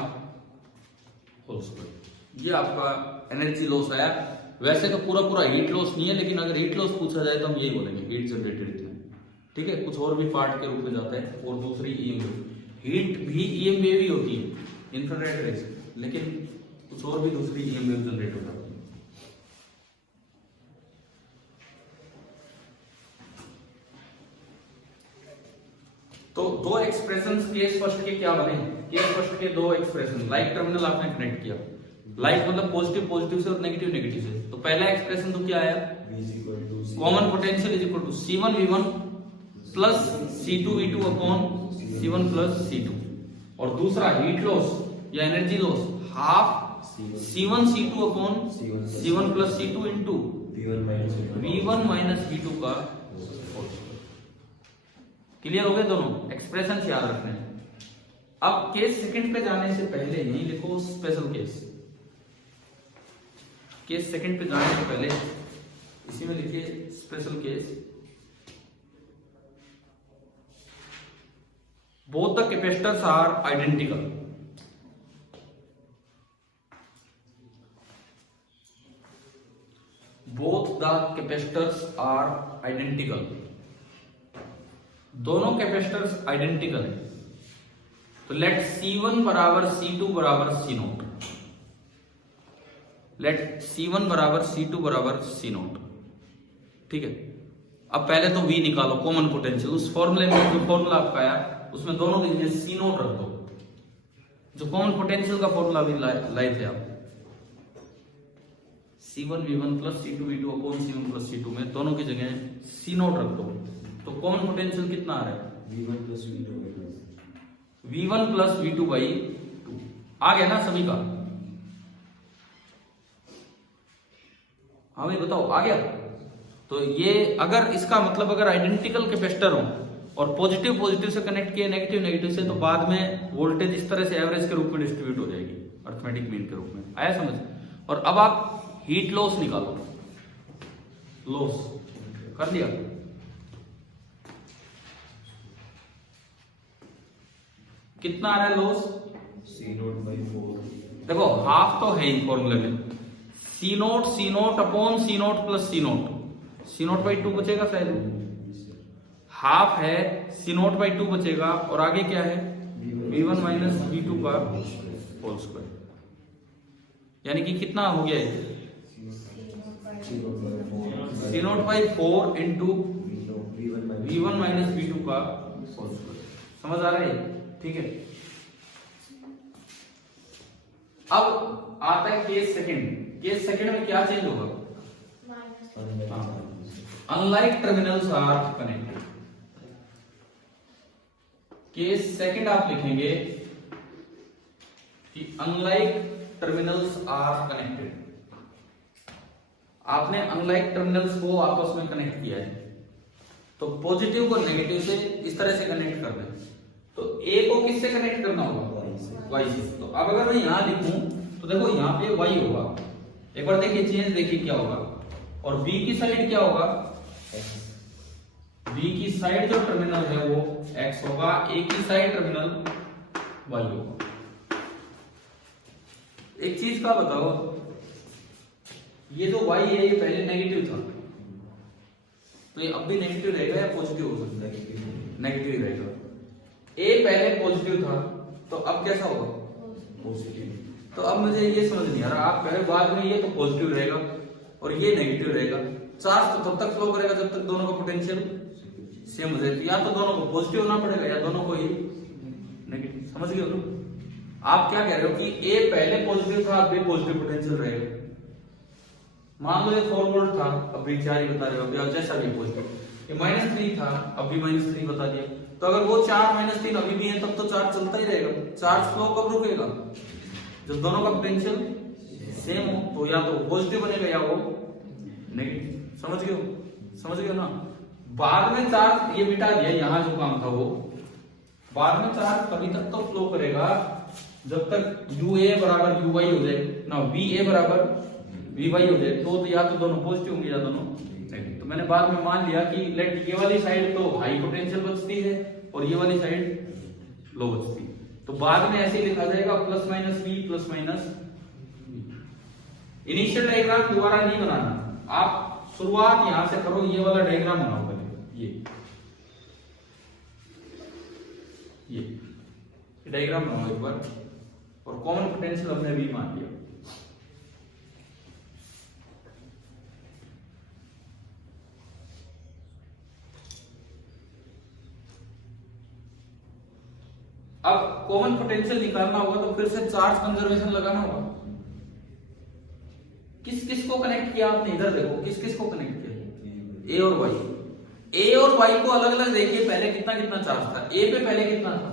होल स्क्वायर। ये आपका एनर्जी लॉस आया। वैसे तो पूरा पूरा हीट लॉस नहीं है, लेकिन अगर हीट लॉस पूछा जाए तो हम यही बोलेंगे, हीट जनरेटेड इतना। ठीक है, कुछ और भी पार्ट के रूप में जाता है। और दूसरी ईएमवेव, हीट भी ईएमवेव ही होती है इंफ्रारेड रेज, लेकिन कुछ और भी दूसरी ईएमवेव जनरेट हो जाती है। तो दो एक्सप्रेशंस केस फर्स्ट के क्या बने? केस फर्स्ट के दो एक्सप्रेशन, लाइक टर्मिनल आपने कनेक्ट किया, लाइक मतलब पॉजिटिव पॉजिटिव से और नेगेटिव नेगेटिव से। तो पहला एक्सप्रेशन तो क्या आया? Common potential is equal to C1 V1 plus C2 V2 upon C1 plus C2, और दूसरा हीट लॉस या energy loss half C1 C2 upon C1 plus C2 into V1 minus V2 का। क्लियर हो गए दोनों एक्सप्रेशन याद रखने हैं। अब केस सेकंड पे जाने से पहले यही लिखो स्पेशल केस। केस सेकंड पे जाने से पहले इसी में लिखिए special case. both the capacitors are identical. Both the capacitors are identical. दोनों कैपेसिटर्स आइडेंटिकल है, तो लेट C1 बराबर C2 बराबर C0, लेट C1 बराबर C2 बराबर C0। ठीक है, अब पहले तो V निकालो, कॉमन पोटेंशियल। उस फॉर्मूले में जो फॉर्मूला आपका आया उसमें दोनों की जगह C0 रख दो, जो कॉमन पोटेंशियल का फॉर्मूला भी लाए थे आप। C1 V1 plus C2 V2 upon C1 plus C2 में दोनों की जगह C0 रख दो, तो कॉमन पोटेंशियल कितना आ रहा है? V1 प्लस V2 बाई 2 आ गया ना सभी का? हाँ भाई बताओ, आ गया? तो ये अगर इसका मतलब अगर आइडेंटिकल कैपेसिटर हो और पॉजिटिव पॉजिटिव से कनेक्ट किए, नेगेटिव नेगेटिव से, तो बाद में वोल्टेज इस तरह से एवरेज के रूप में डिस्ट्रीब्यूट हो जाएगी, अर्थमेटिक मीन के रूप में। आया समझ? और अब आप हीट लॉस निकालो, लॉस कर लिया? कितना आ रहा है लॉस? C0/4। देखो हाफ तो है ही फॉर्मूले में, C0 upon C0 plus C0/2 बचेगा शायद, हाफ है C0/2 बचेगा, और आगे क्या है? V1 माइनस V2 का होल स्क्वायर, यानी कि कितना हो गया है? C0/4 into V1 minus V2 का होल स्क्वायर। समझ आ रहा है? ठीक है, अब आता है केस सेकंड। केस सेकंड में क्या चेंज होगा? Unlike terminals are connected. Case second आप लिखेंगे कि अनलाइक टर्मिनल्स आर कनेक्टेड। आपने अनलाइक टर्मिनल्स को आपस में कनेक्ट किया है, तो पॉजिटिव को नेगेटिव से इस तरह से कनेक्ट कर दें, तो A को किससे कनेक्ट करना होगा? Y से। तो अब अगर मैं यहां लिखूं तो देखो यहाँ पे Y होगा, एक बार देखिए चेंज, देखिए क्या होगा, और B की साइड क्या होगा? B की साइड जो टर्मिनल है वो X होगा, A की साइड टर्मिनल Y होगा। एक चीज का बताओ, ये जो Y है ये पहले नेगेटिव था, तो ये अब भी नेगेटिव रहेगा या पॉजिटिव हो सकता है? नेगेटिव ही रहेगा। A पहले पॉजिटिव था, तो अब कैसा होगा? पॉजिटिव। तो अब मुझे ये समझ नहीं आ रहा, आप कहे बाद में ये तो पॉजिटिव रहेगा और ये नेगेटिव रहेगा, चार्ज तो तब तक फ्लो करेगा जब तक दोनों का पोटेंशियल सेम हो जाए। या तो दोनों को पॉजिटिव होना पड़ेगा या दोनों को ही नेगेटिव। समझ गए हो? आप क्या कह रहे हो कि A पहले पॉजिटिव था, अब भी पॉजिटिव पोटेंशियल रहेगा। मान लो ये 4 वोल्ट था, अब भी 4 ही बता रहे हो, अब जैसा भी पॉजिटिव। ये -3 था, अब भी -3 बता दिया। तो अगर वो 4 -3 अभी भी है, तब तो चार्ज चलता ही रहेगा। चार्ज फ्लो कब रुकेगा? जब दोनों का पोटेंशियल सेम हो, तो या तो पॉजिटिव बनेगा या वो नेगेटिव। समझ गए हो? समझ गए हो ना? बाद में चार्ज ये मिटा दिया, यहां जो काम था वो, बाद में चार्ज तभी तक तो फ्लो करेगा जब तक UA बराबर UY हो जाए ना, VA बराबर VY हो जाए, तो या तो दोनों पॉजिटिव होंगे या दोनों नेगेटिव। तो मैंने बाद में मान लिया कि लेट ये वाली साइड तो हाई पोटेंशियल बचती है और ये वाली साइड लो बचती है, तो बाद में ऐसे लिखा जाएगा plus minus V plus minus. Initial diagram दोबारा नहीं बनाना, आप शुरुआत यहां से करो, ये वाला डायग्राम बनाओ पहले, ये डायग्राम बनाओ एक बार, और कॉमन पोटेंशियल हमने भी मान लिया। अब कॉमन पोटेंशियल निकालना होगा तो फिर से चार्ज कंजर्वेशन लगाना होगा। किस किस को कनेक्ट किया आपने? इधर देखो किस किस को कनेक्ट किया, A और Y। A और Y को अलग अलग देखिए, पहले कितना कितना चार्ज था। A पे पहले कितना था?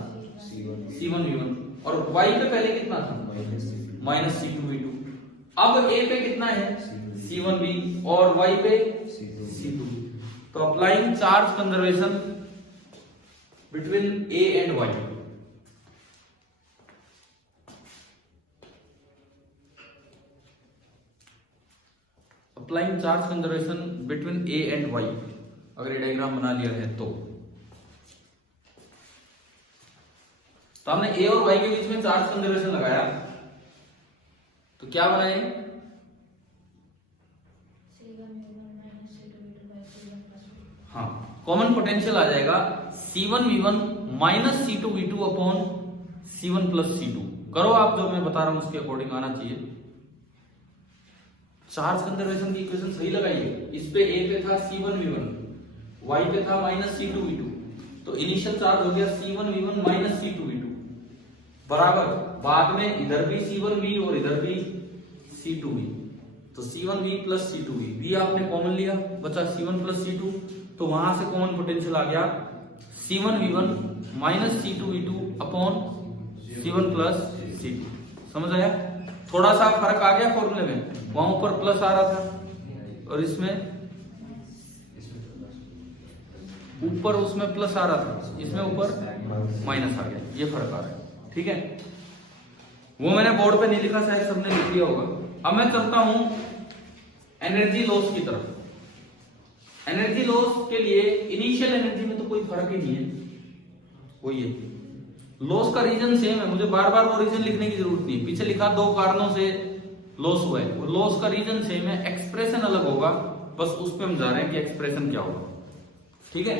C1 V1, और Y पे पहले कितना था? -C2 V2। अब A पे कितना है? C1 V, और Y पे C2। तो applying charge conservation between A and Y। Applying charge conservation between A and Y, अगर ये डायग्राम बना लिया है तो तो हमने ए और वाई के बीच में चार्ज कंजर्वेशन लगाया, तो क्या बना ये? हाँ, कॉमन पोटेंशियल आ जाएगा C1V1 minus C2V2 upon C1 plus C2। करो आप, जो मैं बता रहा हूं उसके अकॉर्डिंग आना चाहिए। चार्ज कंजर्वेशन की इक्वेशन सही लगाइए। इस पे ए पे था C1V1, वाई पे था माइनस C2V2, तो इनिशियल चार्ज हो गया C1V1 माइनस C2V2 बराबर, बाद में इधर भी C1V और इधर भी C2V, तो C1V प्लस C2V, V आपने कॉमन लिया, बचा C1 प्लस C2, तो वहां से कॉमन पोटेंशियल आ गया C1V1 minus C2V2 upon C1 plus C2। समझ आया? थोड़ा सा फर्क आ गया फॉर्मूले में, वहां ऊपर प्लस आ रहा था और इसमें ऊपर उसमें प्लस आ रहा था, इसमें ऊपर माइनस आ गया, ये फर्क आ रहा है। ठीक है, वो मैंने बोर्ड पे नहीं लिखा, शायद सबने लिख दिया होगा। अब मैं चलता हूं एनर्जी लॉस की तरफ। एनर्जी लॉस के लिए इनिशियल एनर्जी में तो कोई फर्क ही नहीं है, वो ये लॉस का रीजन सेम है, मुझे बार बार वो रीजन लिखने की जरूरत नहीं है। पीछे लिखा 2 कारणों से लॉस हुआ है, वो लॉस का रीजन सेम है, एक्सप्रेशन अलग होगा, बस उस पे हम जा रहे हैं कि एक्सप्रेशन क्या होगा। ठीक है,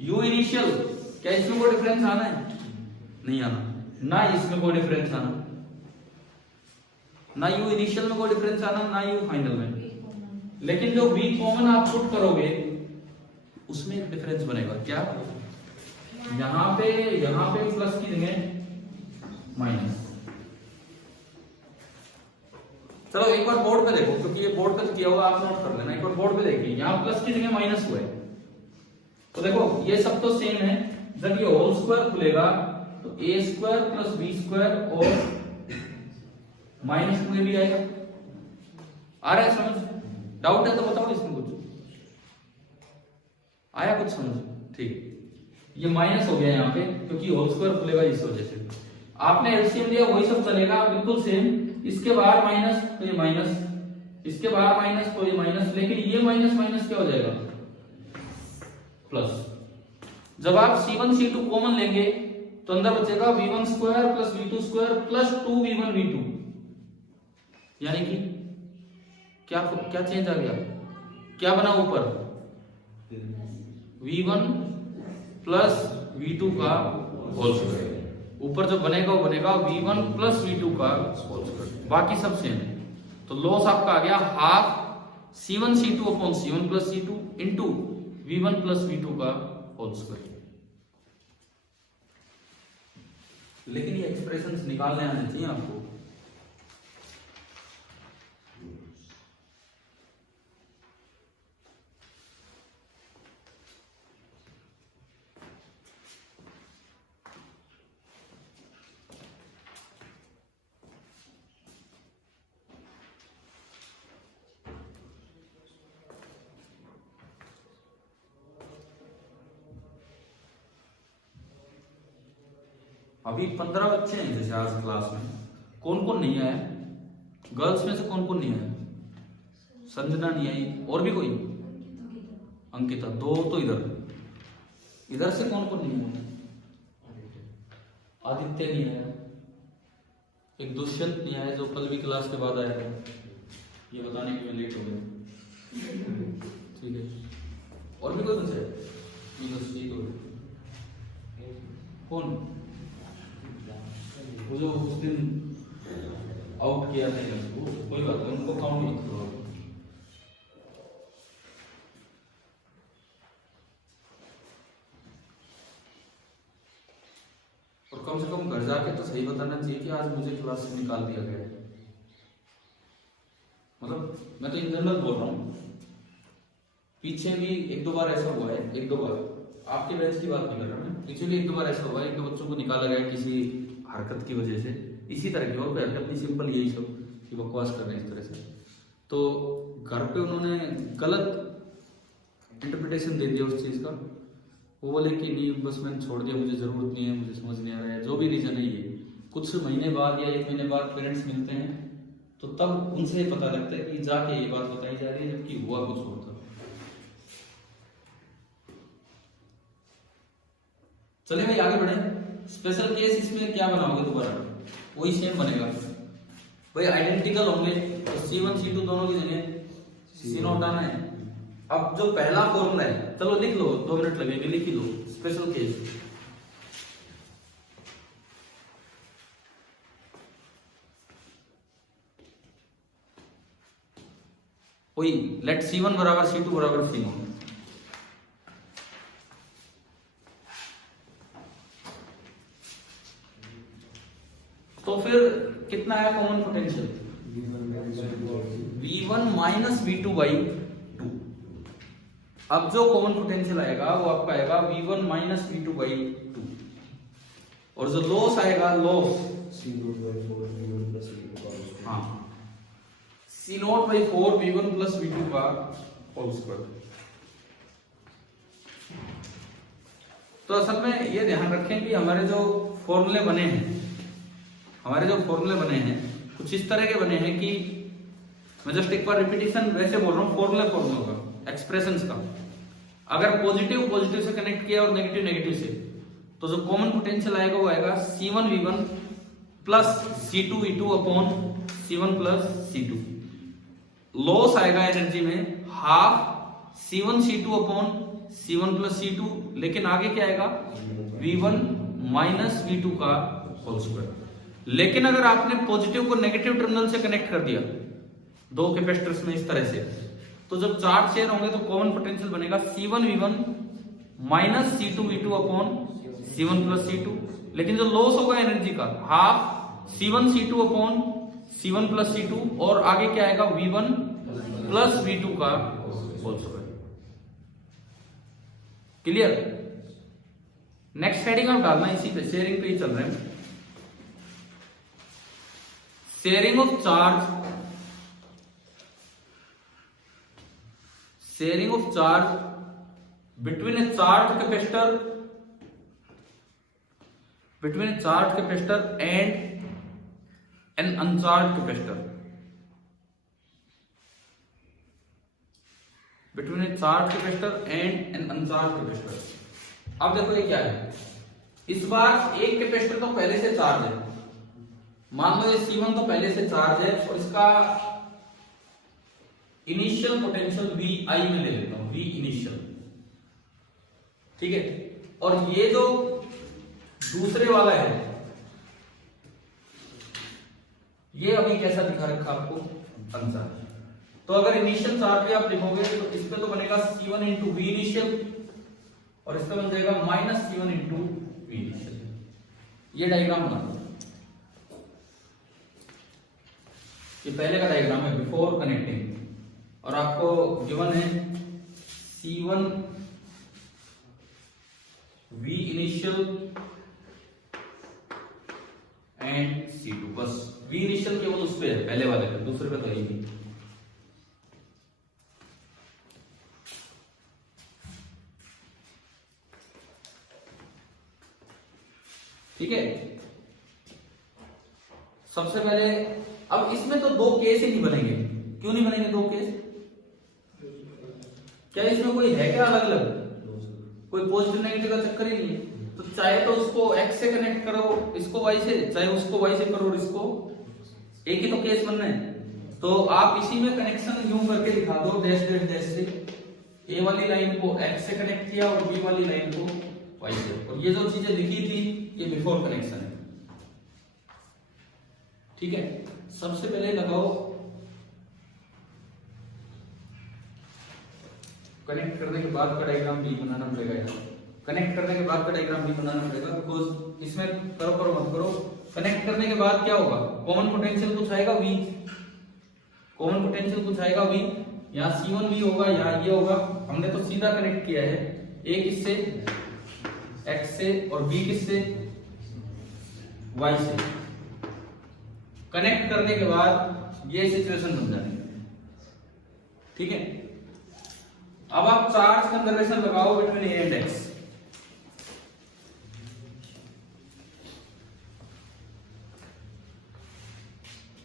यू इनिशियल, क्या इसमें कोई डिफरेंस आना है? नहीं आना, ना इसमें कोई डिफरेंस आना, ना यू इनिशियल में कोई डिफरेंस आना, ना यू फाइनल में। लेकिन जो वी कॉमन आप पुट करोगे उसमें एक डिफरेंस बनेगा। क्या? यहां पे प्लस की जगह माइनस। चलो एक बार बोर्ड पे देखो, क्योंकि ये बोर्ड पे किया हुआ, आप नोट कर लेना। एक बार बोर्ड पे देखिए, यहां प्लस की जगह माइनस हुआ है, तो देखो ये सब तो सेम है। जब ये होल स्क्वायर खुलेगा तो ए स्क्वायर प्लस बी स्क्वायर और माइनस 2a भी आएगा। आ रहा है समझ? डाउट है तो बताओ, इसमें कुछ आया कुछ समझ? ठीक, ये माइनस हो गया यहाँ पे क्योंकि होल स्क्वायर खुलेगा इस वजह से। आपने एलसीएम लिया वही सब चलेगा बिल्कुल सेम। इसके बाहर माइनस तो ये माइनस, इसके बाहर माइनस तो ये माइनस, लेकिन ये माइनस माइनस क्या हो जाएगा? प्लस। जब आप C1 C2 कॉमन लेंगे तो अंदर बचेगा V1 square plus V2 square plus 2V1 V2, यानी कि क्या क्या चेंज आ गया? क्या बना ऊपर? V1 प्लस V2 का होल स्क्वायर। ऊपर जो बनेगा वो बनेगा V1 प्लस V2 का होल स्क्वायर, बाकी सब सेम है। तो लॉस आपका आ गया half C1 C2 upon C1 plus C2 into V1 plus V2 का होल स्क्वायर। लेकिन ये एक्सप्रेशंस निकालने आने चाहिए आपको। अभी 15 बच्चे हैं जैसे आज क्लास में, कौन कौन नहीं आया? गर्ल्स में से कौन कौन नहीं आया? संजना नहीं आई, और भी कोई? अंकिता, 2 तो इधर से कौन कौन नहीं आया? आदित्य नहीं आया, एक दुष्यंत नहीं आया जो कल भी क्लास के बाद आया था, ये बताने के लिए लेट हो गया। ठीक है, और भी कोई बच्चे? कौन? वो जो उस दिन आउट किया था उसको, कोई बात नहीं, उनको काउंट मत करो। और कम से कम घर जाके तो सही बताना चाहिए कि आज मुझे क्लास से निकाल दिया गया है। मतलब मैं तो इन जनरल बोल रहा हूँ, पीछे भी 1-2 बार ऐसा हुआ है, 1-2 बार, आपके बैच की बात नहीं कर रहा मैं, पीछे भी 1-2 बार ऐसा हुआ है कि बच्चों को निकाला गया किसी हरकत की वजह से, इसी तरह की, और कोई हरकत नहीं, सिंपल यही सब कि बकवास कर रहे हैं इस तरह से। तो घर पे उन्होंने गलत इंटरप्रिटेशन दे दिया उस चीज का, वो बोले कि नहीं बस मैंने छोड़ दिया, मुझे जरूरत नहीं है, मुझे समझ नहीं आ रहा है, जो भी रीजन है ये। कुछ महीने बाद या 1 महीने बाद पेरेंट्स मिलते हैं तो तब उनसे पता लगता है कि जाके ये बात बताई जा रही है जबकि हुआ कुछ और था। चले भाई आगे बढ़े। स्पेशल केस इसमें क्या बनाओगे दोबारा, वही सेम बनेगा भाई, आइडेंटिकल होंगे तो C1 C2 दोनों की जगह C0 आना है। अब जो पहला फॉर्मूला है, चलो लिख लो, 2 मिनट लगेंगे, लिख ही लो स्पेशल केस। वही लेट C1 बराबर C2 बराबर C0। तो फिर कितना आया common potential, V1 minus V2 by 2। अब जो कॉमन पोटेंशियल आएगा वो आपका आएगा V1 माइनस V2 बाई 2, और जो लॉस आएगा, लॉस हाँ C0 by 4 V1 plus V2 का होल स्क्वायर। तो असल में ये ध्यान रखें कि हमारे जो फॉर्मूले बने हैं, कुछ इस तरह के बने हैं कि मैं जस्ट एक बार रिपीटिशन वैसे बोल रहा हूँ, फॉर्मूला का, एक्सप्रेशंस का। अगर पॉजिटिव से कनेक्ट किया और नेगेटिव से, तो जो कॉमन पोटेंशियल आएगा वो आएगा C1 V1 plus C2 V2 upon C1 plus C2। Loss आएगा एनर्जी में half C1 C2 upon C1 plus C2, लेकिन आगे क्या आएगा V1 माइनस V2 का होल स्क्वायर। लेकिन अगर आपने पॉजिटिव को नेगेटिव टर्मिनल से कनेक्ट कर दिया दो कैपेसिटर्स में इस तरह से, तो जब चार्ज शेयर होंगे तो कॉमन पोटेंशियल बनेगा C1 V1 minus C2 V2 upon C1 plus C2। लेकिन जो लॉस होगा एनर्जी का half C1 C2 upon C1 plus C2, और आगे क्या आएगा V1 प्लस V2 का whole square. Clear? Next heading आप डालना इसी पे, शेयरिंग पे ही चल रहे हैं। Sharing of charge between a charged capacitor and an uncharged capacitor, between a charged capacitor and an uncharged capacitor। अब देखो ये क्या है, इस बार एक कैपेसिटर तो पहले से चार्ज है, मान लो ये C1 तो पहले से चार्ज है, और इसका इनिशियल पोटेंशियल VI में ले लेता हूं, V इनिशियल, ठीक है। और ये जो दूसरे वाला है, ये अभी कैसा दिखा रखा आपको, अनचार्ज। तो अगर इनिशियल चार्ज भी आप लिखोगे तो इस पे तो बनेगा C1 इंटू V इनिशियल, और इसका बन जाएगा minus C1 into V initial. ये डायग्राम बना दो, ये पहले का डायग्राम है बिफोर कनेक्टिंग, और आपको गिवन है C1 V initial and C2, बस V इनिशियल केवल उस पे है, पहले वाले पे, दूसरे पे तो है ही नहीं। ठीक है, सबसे पहले अब इसमें तो दो केस ही नहीं बनेंगे। क्यों नहीं बनेंगे दो केस? क्या इसमें कोई है क्या अलग अलग? कोई पॉजिटिव नेगेटिव का चक्कर ही नहीं है। तो चाहे तो उसको x से कनेक्ट करो, इसको y से, चाहे उसको y से करो और इसको, एक ही तो केस बनना है। तो आप इसी में कनेक्शन यूं करके दिखा दो, डैश डैश डैश से, a वाली लाइन को x से कनेक्ट किया और b वाली लाइन को y से, और ये जो चीजें लिखी थी ये बिफोर कनेक्शन है। ठीक है, सबसे पहले लगाओ कनेक्ट करने के बाद का डायग्राम भी बनाना पड़ेगा यार, कनेक्ट करने के बाद का डायग्राम भी बनाना पड़ेगा, बिकॉज इसमें करो मत करो। कनेक्ट करने के बाद क्या होगा, कॉमन पोटेंशियल कुछ आएगा V, कॉमन पोटेंशियल कुछ आएगा V, यहाँ C1 V होगा, यहाँ ये होगा। हमने तो सीधा कनेक्ट किया है, एक इससे X से और B किससे, Y से। कनेक्ट करने के बाद ये सिचुएशन बन जाएगी। ठीक है, अब आप चार्ज कंजर्वेशन लगाओ between A and X।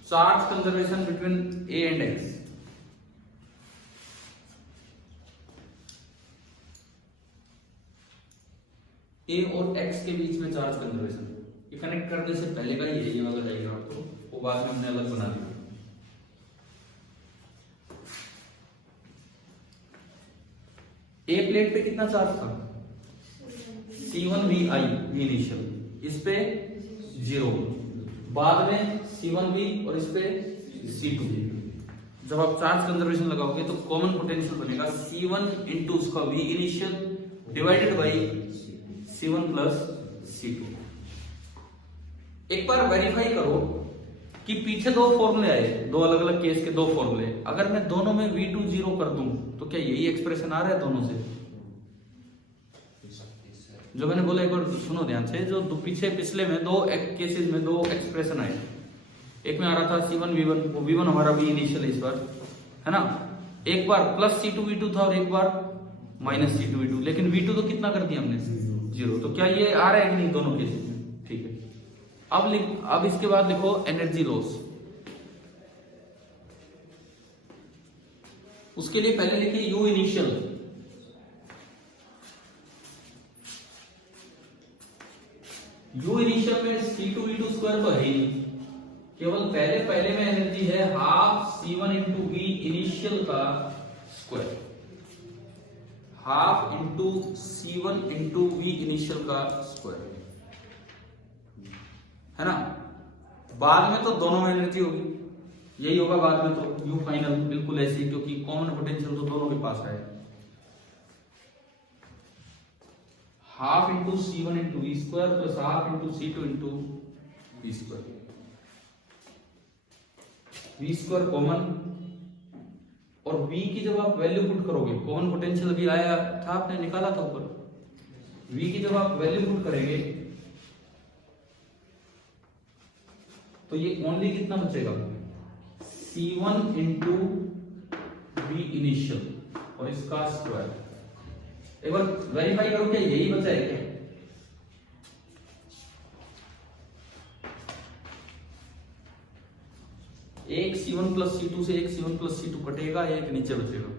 Charge conservation between A and X। ए और एक्स के बीच में चार्ज कंजर्वेशन, ये कनेक्ट करने से पहले का ही है ये वाला डायग्राम, तो वो बाद में हमने अलग बना दिया। ए प्लेट पे कितना चार्ज था, C1V आई वी इनिशियल, इस पे 0, बाद में C1V और इस पे C2। जब आप चार्ज कंजर्वेशन लगाओगे तो कॉमन पोटेंशियल बनेगा C1 इंटू उसका V initial divided by C1 plus C2। एक बार वेरीफाई करो कि पीछे दो फॉर्मूले आए, दो अलग अलग केस के दो फॉर्मूले, अगर मैं दोनों में V2 0 कर दूं तो क्या यही एक्सप्रेशन आ रहा है दोनों से? जो मैंने बोला एक बार सुनो ध्यान से, जो पीछे पिछले में दो केसेस में दो एक्सप्रेशन आए, एक में आ रहा था C1 V1, वो V1 हमारा V इनिशियल इस बार है ना, एक बार प्लस C2 V2 था और एक बार माइनस C2 V2, लेकिन V2 तो कितना कर दिया हमने 0, तो क्या ये आ रहा है कि नहीं दोनों केसेस में? ठीक है। अब इसके बाद लिखो एनर्जी लॉस। उसके लिए पहले लिखिए U इनिशियल, U इनिशियल में C2 V2 स्क्वायर तो है ही, केवल पहले में एनर्जी है half C1 into V initial का square, half into C1 into V initial का स्क्वायर, है ना। बाद में तो दोनों में एनर्जी होगी, यही होगा बाद में तो U फाइनल बिल्कुल ऐसे ही, क्योंकि कॉमन पोटेंशियल तो दोनों के पास है। Half into C1 into V square plus half into C2 into V square, V square common, और V की जब आप वैल्यू पुट करोगे, कॉमन पोटेंशियल अभी आया था आपने निकाला था ऊपर, V की जब आप वैल्यू पुट करेंगे तो ये ओनली कितना बचेगा, C1 इंटू V इनिशियल और इसका स्क्वायर। एक बार वेरीफाई करो क्या यही बचा है क्या? एक C1 प्लस C2 से एक C1 प्लस C2 कटेगा, एक नीचे बचेगा।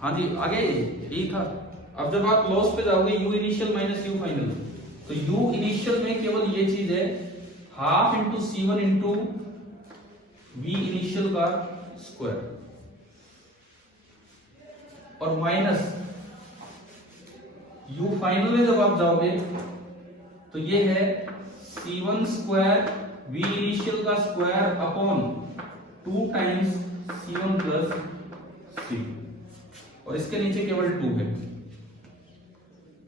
हाँ जी आगे यही था। अब जब आप लॉस पे जाओगे U initial minus U final, तो U इनिशियल में केवल ये चीज है half into C1 into V initial का स्क्वायर, और माइनस U फाइनल में जब आप जाओगे तो ये है C1 स्क्वायर V इनिशियल का square upon 2 times C1 plus C, और इसके नीचे केवल 2 है,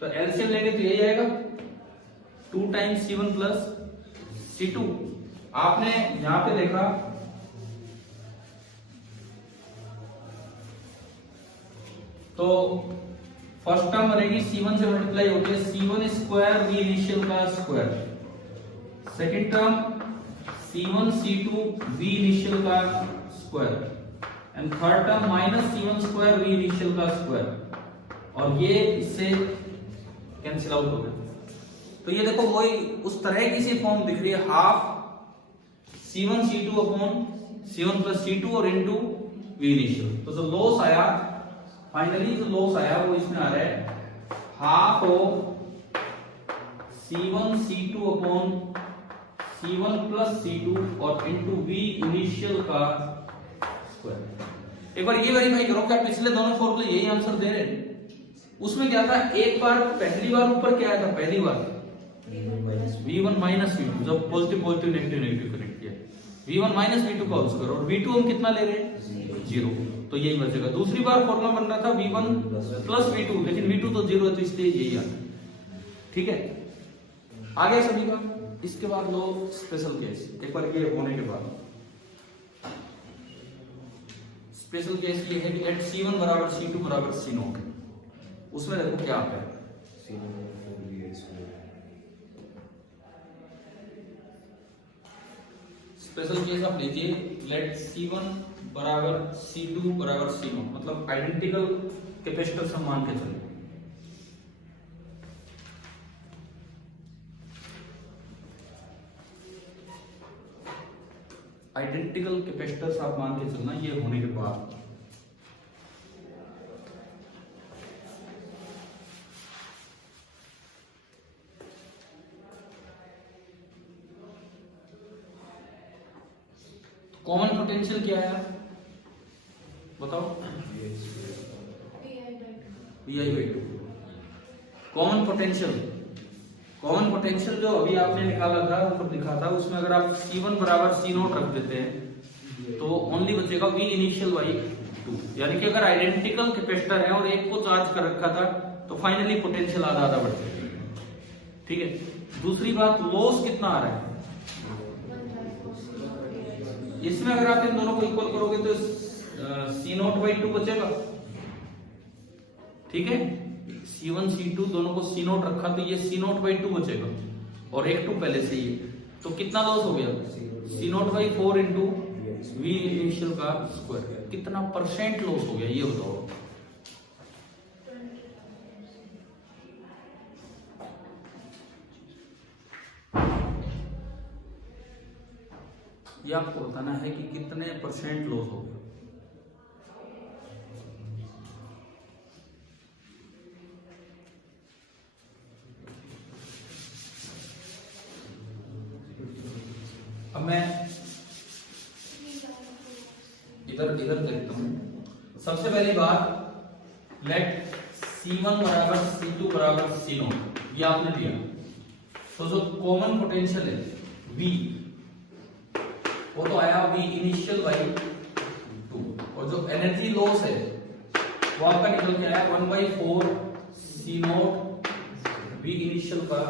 तो एलसीएम लेंगे तो यही आएगा 2 टाइम्स C1 प्लस C2। आपने यहां पे देखा तो फर्स्ट टर्म रहेगी C1 से मल्टीप्लाई होती है C1 स्क्वायर V इनिशियल का square, second term C1 C2 V initial का square, and third term minus C1 square V initial का स्क्वायर, और ये इससे कैंसिल आउट हो गया। तो ये देखो वही उस तरह की सी फॉर्म दिख रही है, half C1 C2 upon C1 plus C2 और इनटू V इनिशियल। तो जो लॉस आया फाइनली, जो लॉस आया वो इसमें आ रहा है half of C1 C2 upon C1 plus C2 और इनटू V इनिशियल का स्क्वायर। एक बार ये वेरीफाई करो क्या पिछले दोनों फॉर्मूले यही आंसर दे रहे हैं? उसमें क्या था, एक बार पहली बार ऊपर क्या आया था, पहली बार V1 माइनस V2, जब positive positive negative negative connect किया, V1 माइनस V2 का होल स्क्वायर, और V2 हम कितना ले रहे हैं 0, तो यही बचेगा। दूसरी बार फॉर्मूला बन रहा था V1 प्लस V2, लेकिन V2 तो 0 है तो इसलिए यही आता। ठीक है, आ गया सभी का। इसके बाद लो स्पेशल केस, एक बार ये होने के बाद स्पेशल केस ये है कि एट C1 बराबर C2 बराबर C0, उसमें देखो क्या आता है। स्पेशल केस आप लीजिए, लेट C1 बराबर C2 बराबर C0, मतलब आइडेंटिकल कैपेसिटर हम मान के चले। आइडेंटिकल कैपेसिटर्स आप मान के चलना, ये होने के बाद कॉमन पोटेंशियल क्या है बताओ? Vi/2 common potential. Common potential जो अभी आपने निकाला था, ऊपर लिखा था, उसमें अगर आप C1 बराबर C0 रख देते हैं तो ओनली बचेगा V इनिशियल बाई 2। यानी कि अगर आइडेंटिकल कैपेसिटर है और एक को चार्ज कर रखा था तो फाइनली पोटेंशियल आधा आधा बढ़ जाएगा। ठीक है, दूसरी बात, लॉस कितना आ रहा है इसमें? अगर आप इन दोनों को इक्वल करोगे तो C0/2 बचेगा। ठीक है, C1 C2 दोनों को C0 रखा तो ये C0/2 बचेगा, और एक 2 पहले से ही है, तो कितना लॉस हो गया? C0/4 इंटू V इनिशियल का स्क्वायर। कितना परसेंट लॉस हो गया ये बताओ? ये आपको बताना है कि कितने परसेंट लॉस हो गया। अब मैं इधर देखता हूं। सबसे पहली बात, लेट C1 बराबर C2 बराबर C0, ये आपने दिया, तो जो कॉमन पोटेंशियल है V, वो तो आया V इनिशियल बाई 2, और जो एनर्जी लॉस है वो आपका निकल के आया 1/4 C0 V इनिशियल का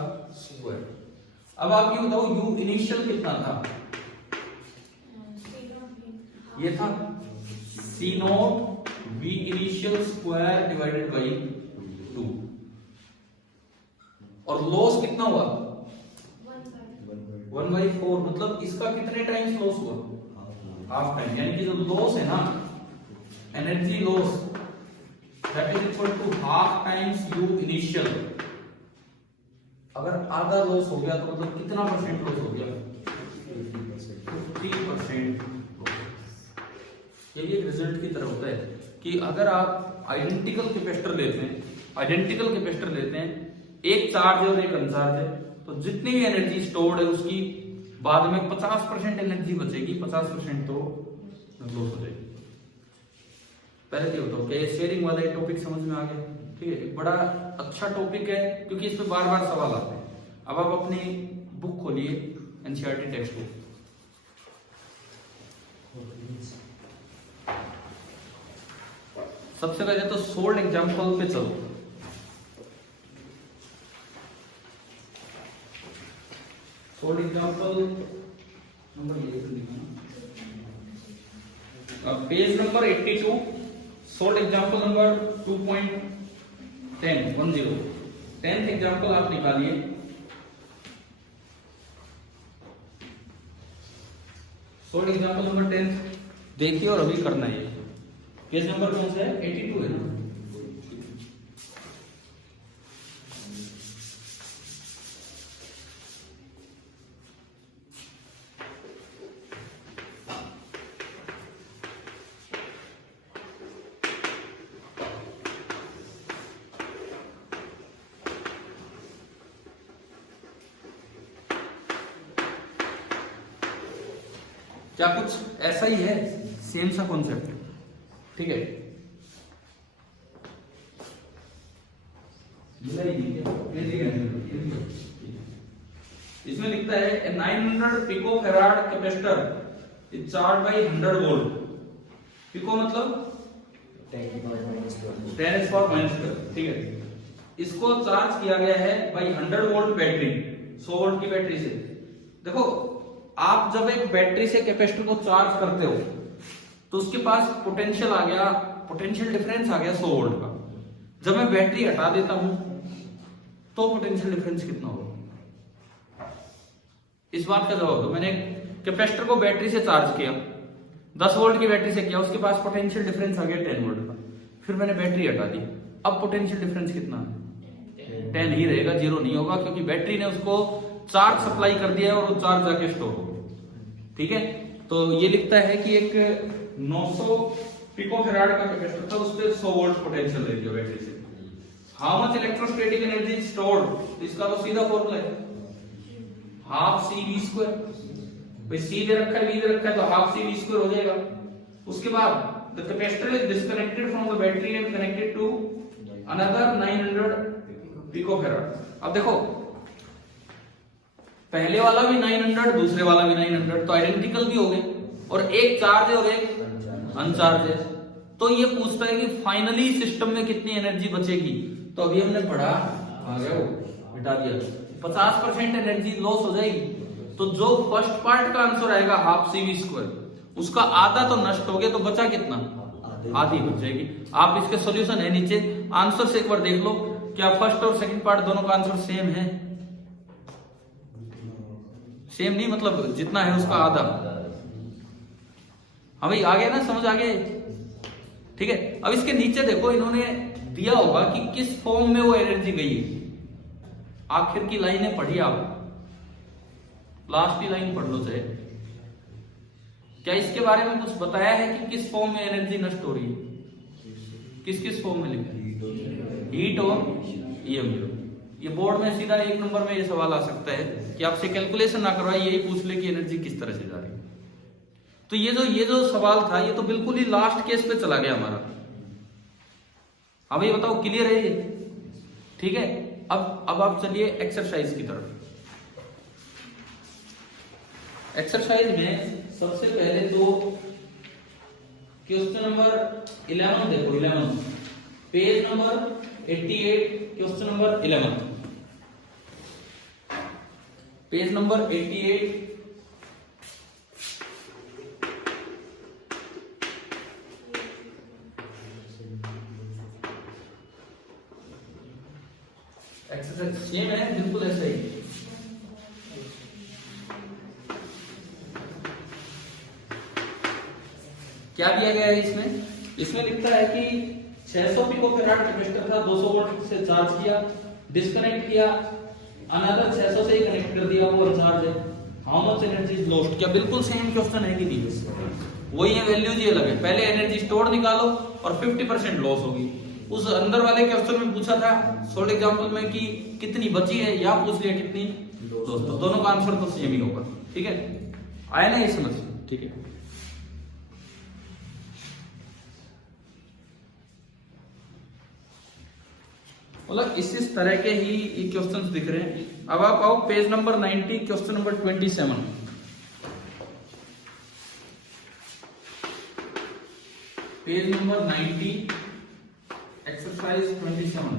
स्क्वायर। अब आप ये बताओ U इनिशियल कितना था? ये था C0 V initial square divided by 2, और लॉस कितना हुआ? 1/4, मतलब इसका कितने टाइम्स लॉस हुआ? Half time. यानी कि जो लॉस है ना, energy loss, that is equal to half times U initial. अगर आधा लॉस हो गया तो मतलब कितना परसेंट लॉस हो गया? 50%। ये रिजल्ट की तरह होता है कि अगर आप आइडेंटिकल कैपेसिटर लेते हैं, एक चार्ज है और एक अनचार्ज है, तो जितनी भी एनर्जी स्टोर्ड है उसकी बाद में 50% एनर्जी बचेगी, 50% तो लॉस हो जाएगी। पहले ये बताओ क्या ये शेयरिंग वाला टॉपिक समझ में आ गया? ठीक है, बड़ा अच्छा टॉपिक है क्योंकि इस पे बार बार सवाल आते हैं। अब आप अपनी बुक खोलिए, एनसीईआरटी टेक्स्ट बुक, सबसे पहले तो सोल्ड एग्जांपल पे चलो। सोल्ड एग्जांपल नंबर ये लिखना, page number 82, sold example number 2.10 10th example आप निकालिए। सोल्ड एग्जांपल नंबर 10 देखिए और अभी करना है। पेज नंबर कौन सा है? 82 है ना? क्या कुछ ऐसा ही है, सेम सा कॉन्सेप्ट? ठीक है, इसमें लिखता है 900 pico farad capacitor is charge by 100 volt. Pico मतलब 10⁻²। ठीक है, इसको चार्ज किया गया है बाय 100 वोल्ट बैटरी, 100 वोल्ट की बैटरी से। देखो, आप जब एक बैटरी से कैपेसिटर को चार्ज करते हो तो उसके पास पोटेंशियल आ गया, पोटेंशियल डिफरेंस आ गया 100 वोल्ट का। जब मैं बैटरी हटा देता हूं तो पोटेंशियल डिफरेंस कितना होगा? इस बात का जवाब दो। मैंने कैपेसिटर को बैटरी से चार्ज किया, 10 वोल्ट की बैटरी से किया, उसके पास पोटेंशियल डिफरेंस आ गया 10 वोल्ट का। फिर मैंने बैटरी हटा दी, अब पोटेंशियल डिफरेंस कितना है? 10 ही रहेगा, 0 नहीं होगा, क्योंकि बैटरी ने उसको चार्ज सप्लाई कर दिया है और वो चार्ज जाके स्टोर हो गया। ठीक है, तो ये लिखता है कि एक 900 पिकोफैराड का कैपेसिटर था, उस पे 100 वोल्ट पोटेंशियल दे दिया बैटरी से। How much electrostatic energy stored, इसका तो सीधा फॉर्मूला है हाफ सी वी स्क्वायर। भाई सी दे रखा है, वी दे रखा है, तो हाफ सी वी स्क्वायर हो जाएगा। उसके बाद the capacitor is disconnected from the battery and connected to another 900 picofarad. अब देखो पहले वाला भी 900, दूसरे वाला भी 900, तो आइडेंटिकल भी हो गए, और एक चार्ज है और एक अनचार्ज है। तो ये पूछता है कि फाइनली सिस्टम में कितनी एनर्जी बचेगी। तो अभी हमने पढ़ा, आ गया वो हटा दिया, 50% एनर्जी लॉस हो जाएगी। तो जो फर्स्ट पार्ट का आंसर आएगा हाफ सी वी स्क्वायर, उसका आधा तो नष्ट हो गया, तो बचा कितना? आधी बच जाएगी। आप इसके सॉल्यूशन है नीचे, आंसर से एक बार देख लो, क्या फर्स्ट और सेकंड पार्ट दोनों का आंसर सेम है? सेम नहीं, मतलब जितना है उसका आधा। हाँ भाई, आ गया ना, समझ आ गया? ठीक है, अब इसके नीचे देखो, इन्होंने दिया होगा कि किस फॉर्म में वो एनर्जी गई है। आखिर की लाइनें पढ़ी आप, लास्ट की लाइन पढ़ लो चाहे। क्या इसके बारे में कुछ बताया है कि किस फॉर्म में एनर्जी नष्ट हो रही है? किस किस फॉर्म में लिखा है? हीट और ईएमयू। ये बोर्ड में सीधा 1 नंबर में ये सवाल आ सकता है कि आपसे कैलकुलेशन ना करवाए, यही पूछ ले कि एनर्जी किस तरह से जा रही है। तो ये जो सवाल था, ये तो बिल्कुल ही लास्ट केस पे चला गया हमारा। हाँ भाई बताओ, क्लियर है ये? ठीक है, अब आप चलिए एक्सरसाइज की तरफ। एक्सरसाइज में सबसे पहले तो क्वेश्चन नंबर 11 देखो, 11 page number 88, question number 11, page number 88। Exercise same है, बिल्कुल ऐसा ही। क्या दिया गया है इसमें? इसमें लिखता है कि 600 पिकोफैराड कैपेसिटर था, 200 वोल्ट से चार्ज किया, डिस्कनेक्ट किया, अनदर 600 से ही कनेक्ट कर दिया, वो चार्ज है। How much energy is lost? क्या बिल्कुल सेम क्वेश्चन है कि नहीं? वही है, वैल्यूज ये लगे, पहले एनर्जी स्टोर निकालो और 50% लॉस होगी। उस अंदर वाले क्वेश्चन में पूछा था सोल्ड एग्जांपल में कि कितनी बची है, या पूछ लिया कितनी दोस्तों, दोनों का आंसर तो सेम ही होगा। ठीक है, आया ना ये समझ? ठीक है, मतलब इस तरह के ही ये क्वेश्चंस दिख रहे हैं। अब आप आओ page number 90, question number 27, page number 90, exercise 27।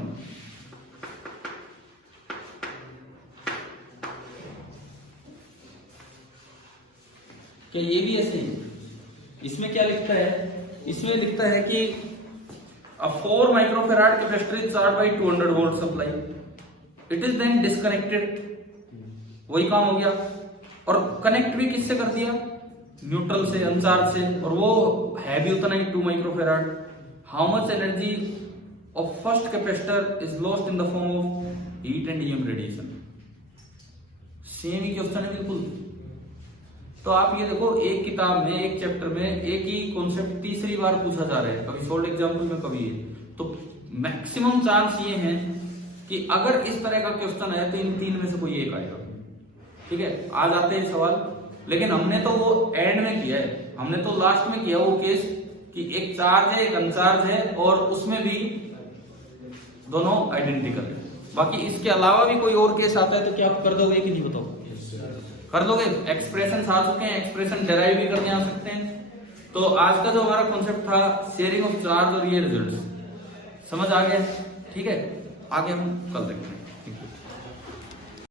क्या ये भी ऐसे ही? इसमें क्या लिखता है? इसमें लिखता है कि a 4 microfarad capacitor is charged by 200 volt supply. It is then disconnected. वही काम हो गया, और कनेक्ट भी किससे कर दिया? न्यूट्रल से, अनचार्ज से, और वो है भी उतना ही 2 microfarad. How much energy of first capacitor is lost in the form of heat and EM radiation? Same he question है बिल्कुल। तो आप ये देखो, एक किताब में, एक चैप्टर में एक ही कॉन्सेप्ट तीसरी बार पूछा जा रहा है, कभी सोल्ड एग्जांपल में, कभी ये। तो मैक्सिमम चांस ये है कि अगर इस तरह का क्वेश्चन है तो इन 3 में से कोई एक आएगा। ठीक है, आ जाते हैं सवाल, लेकिन हमने तो वो एंड में किया है, हमने तो लास्ट में किया वो केस कि एक चार्ज है, एक अनचार्ज है, और उसमें भी दोनों आइडेंटिकल है। बाकी इसके अलावा भी कोई और केस आता है तो क्या आप कर दोगे कि नहीं? बताओ, कर दोगे? एक्सप्रेशन आ चुके हैं, एक्सप्रेशन डेराइव भी करने आ सकते हैं। तो आज का जो हमारा कॉन्सेप्ट था शेयरिंग ऑफ चार्ज और ये रिजल्ट्स समझ आ गया। ठीक है, आगे हम कल देखते हैं।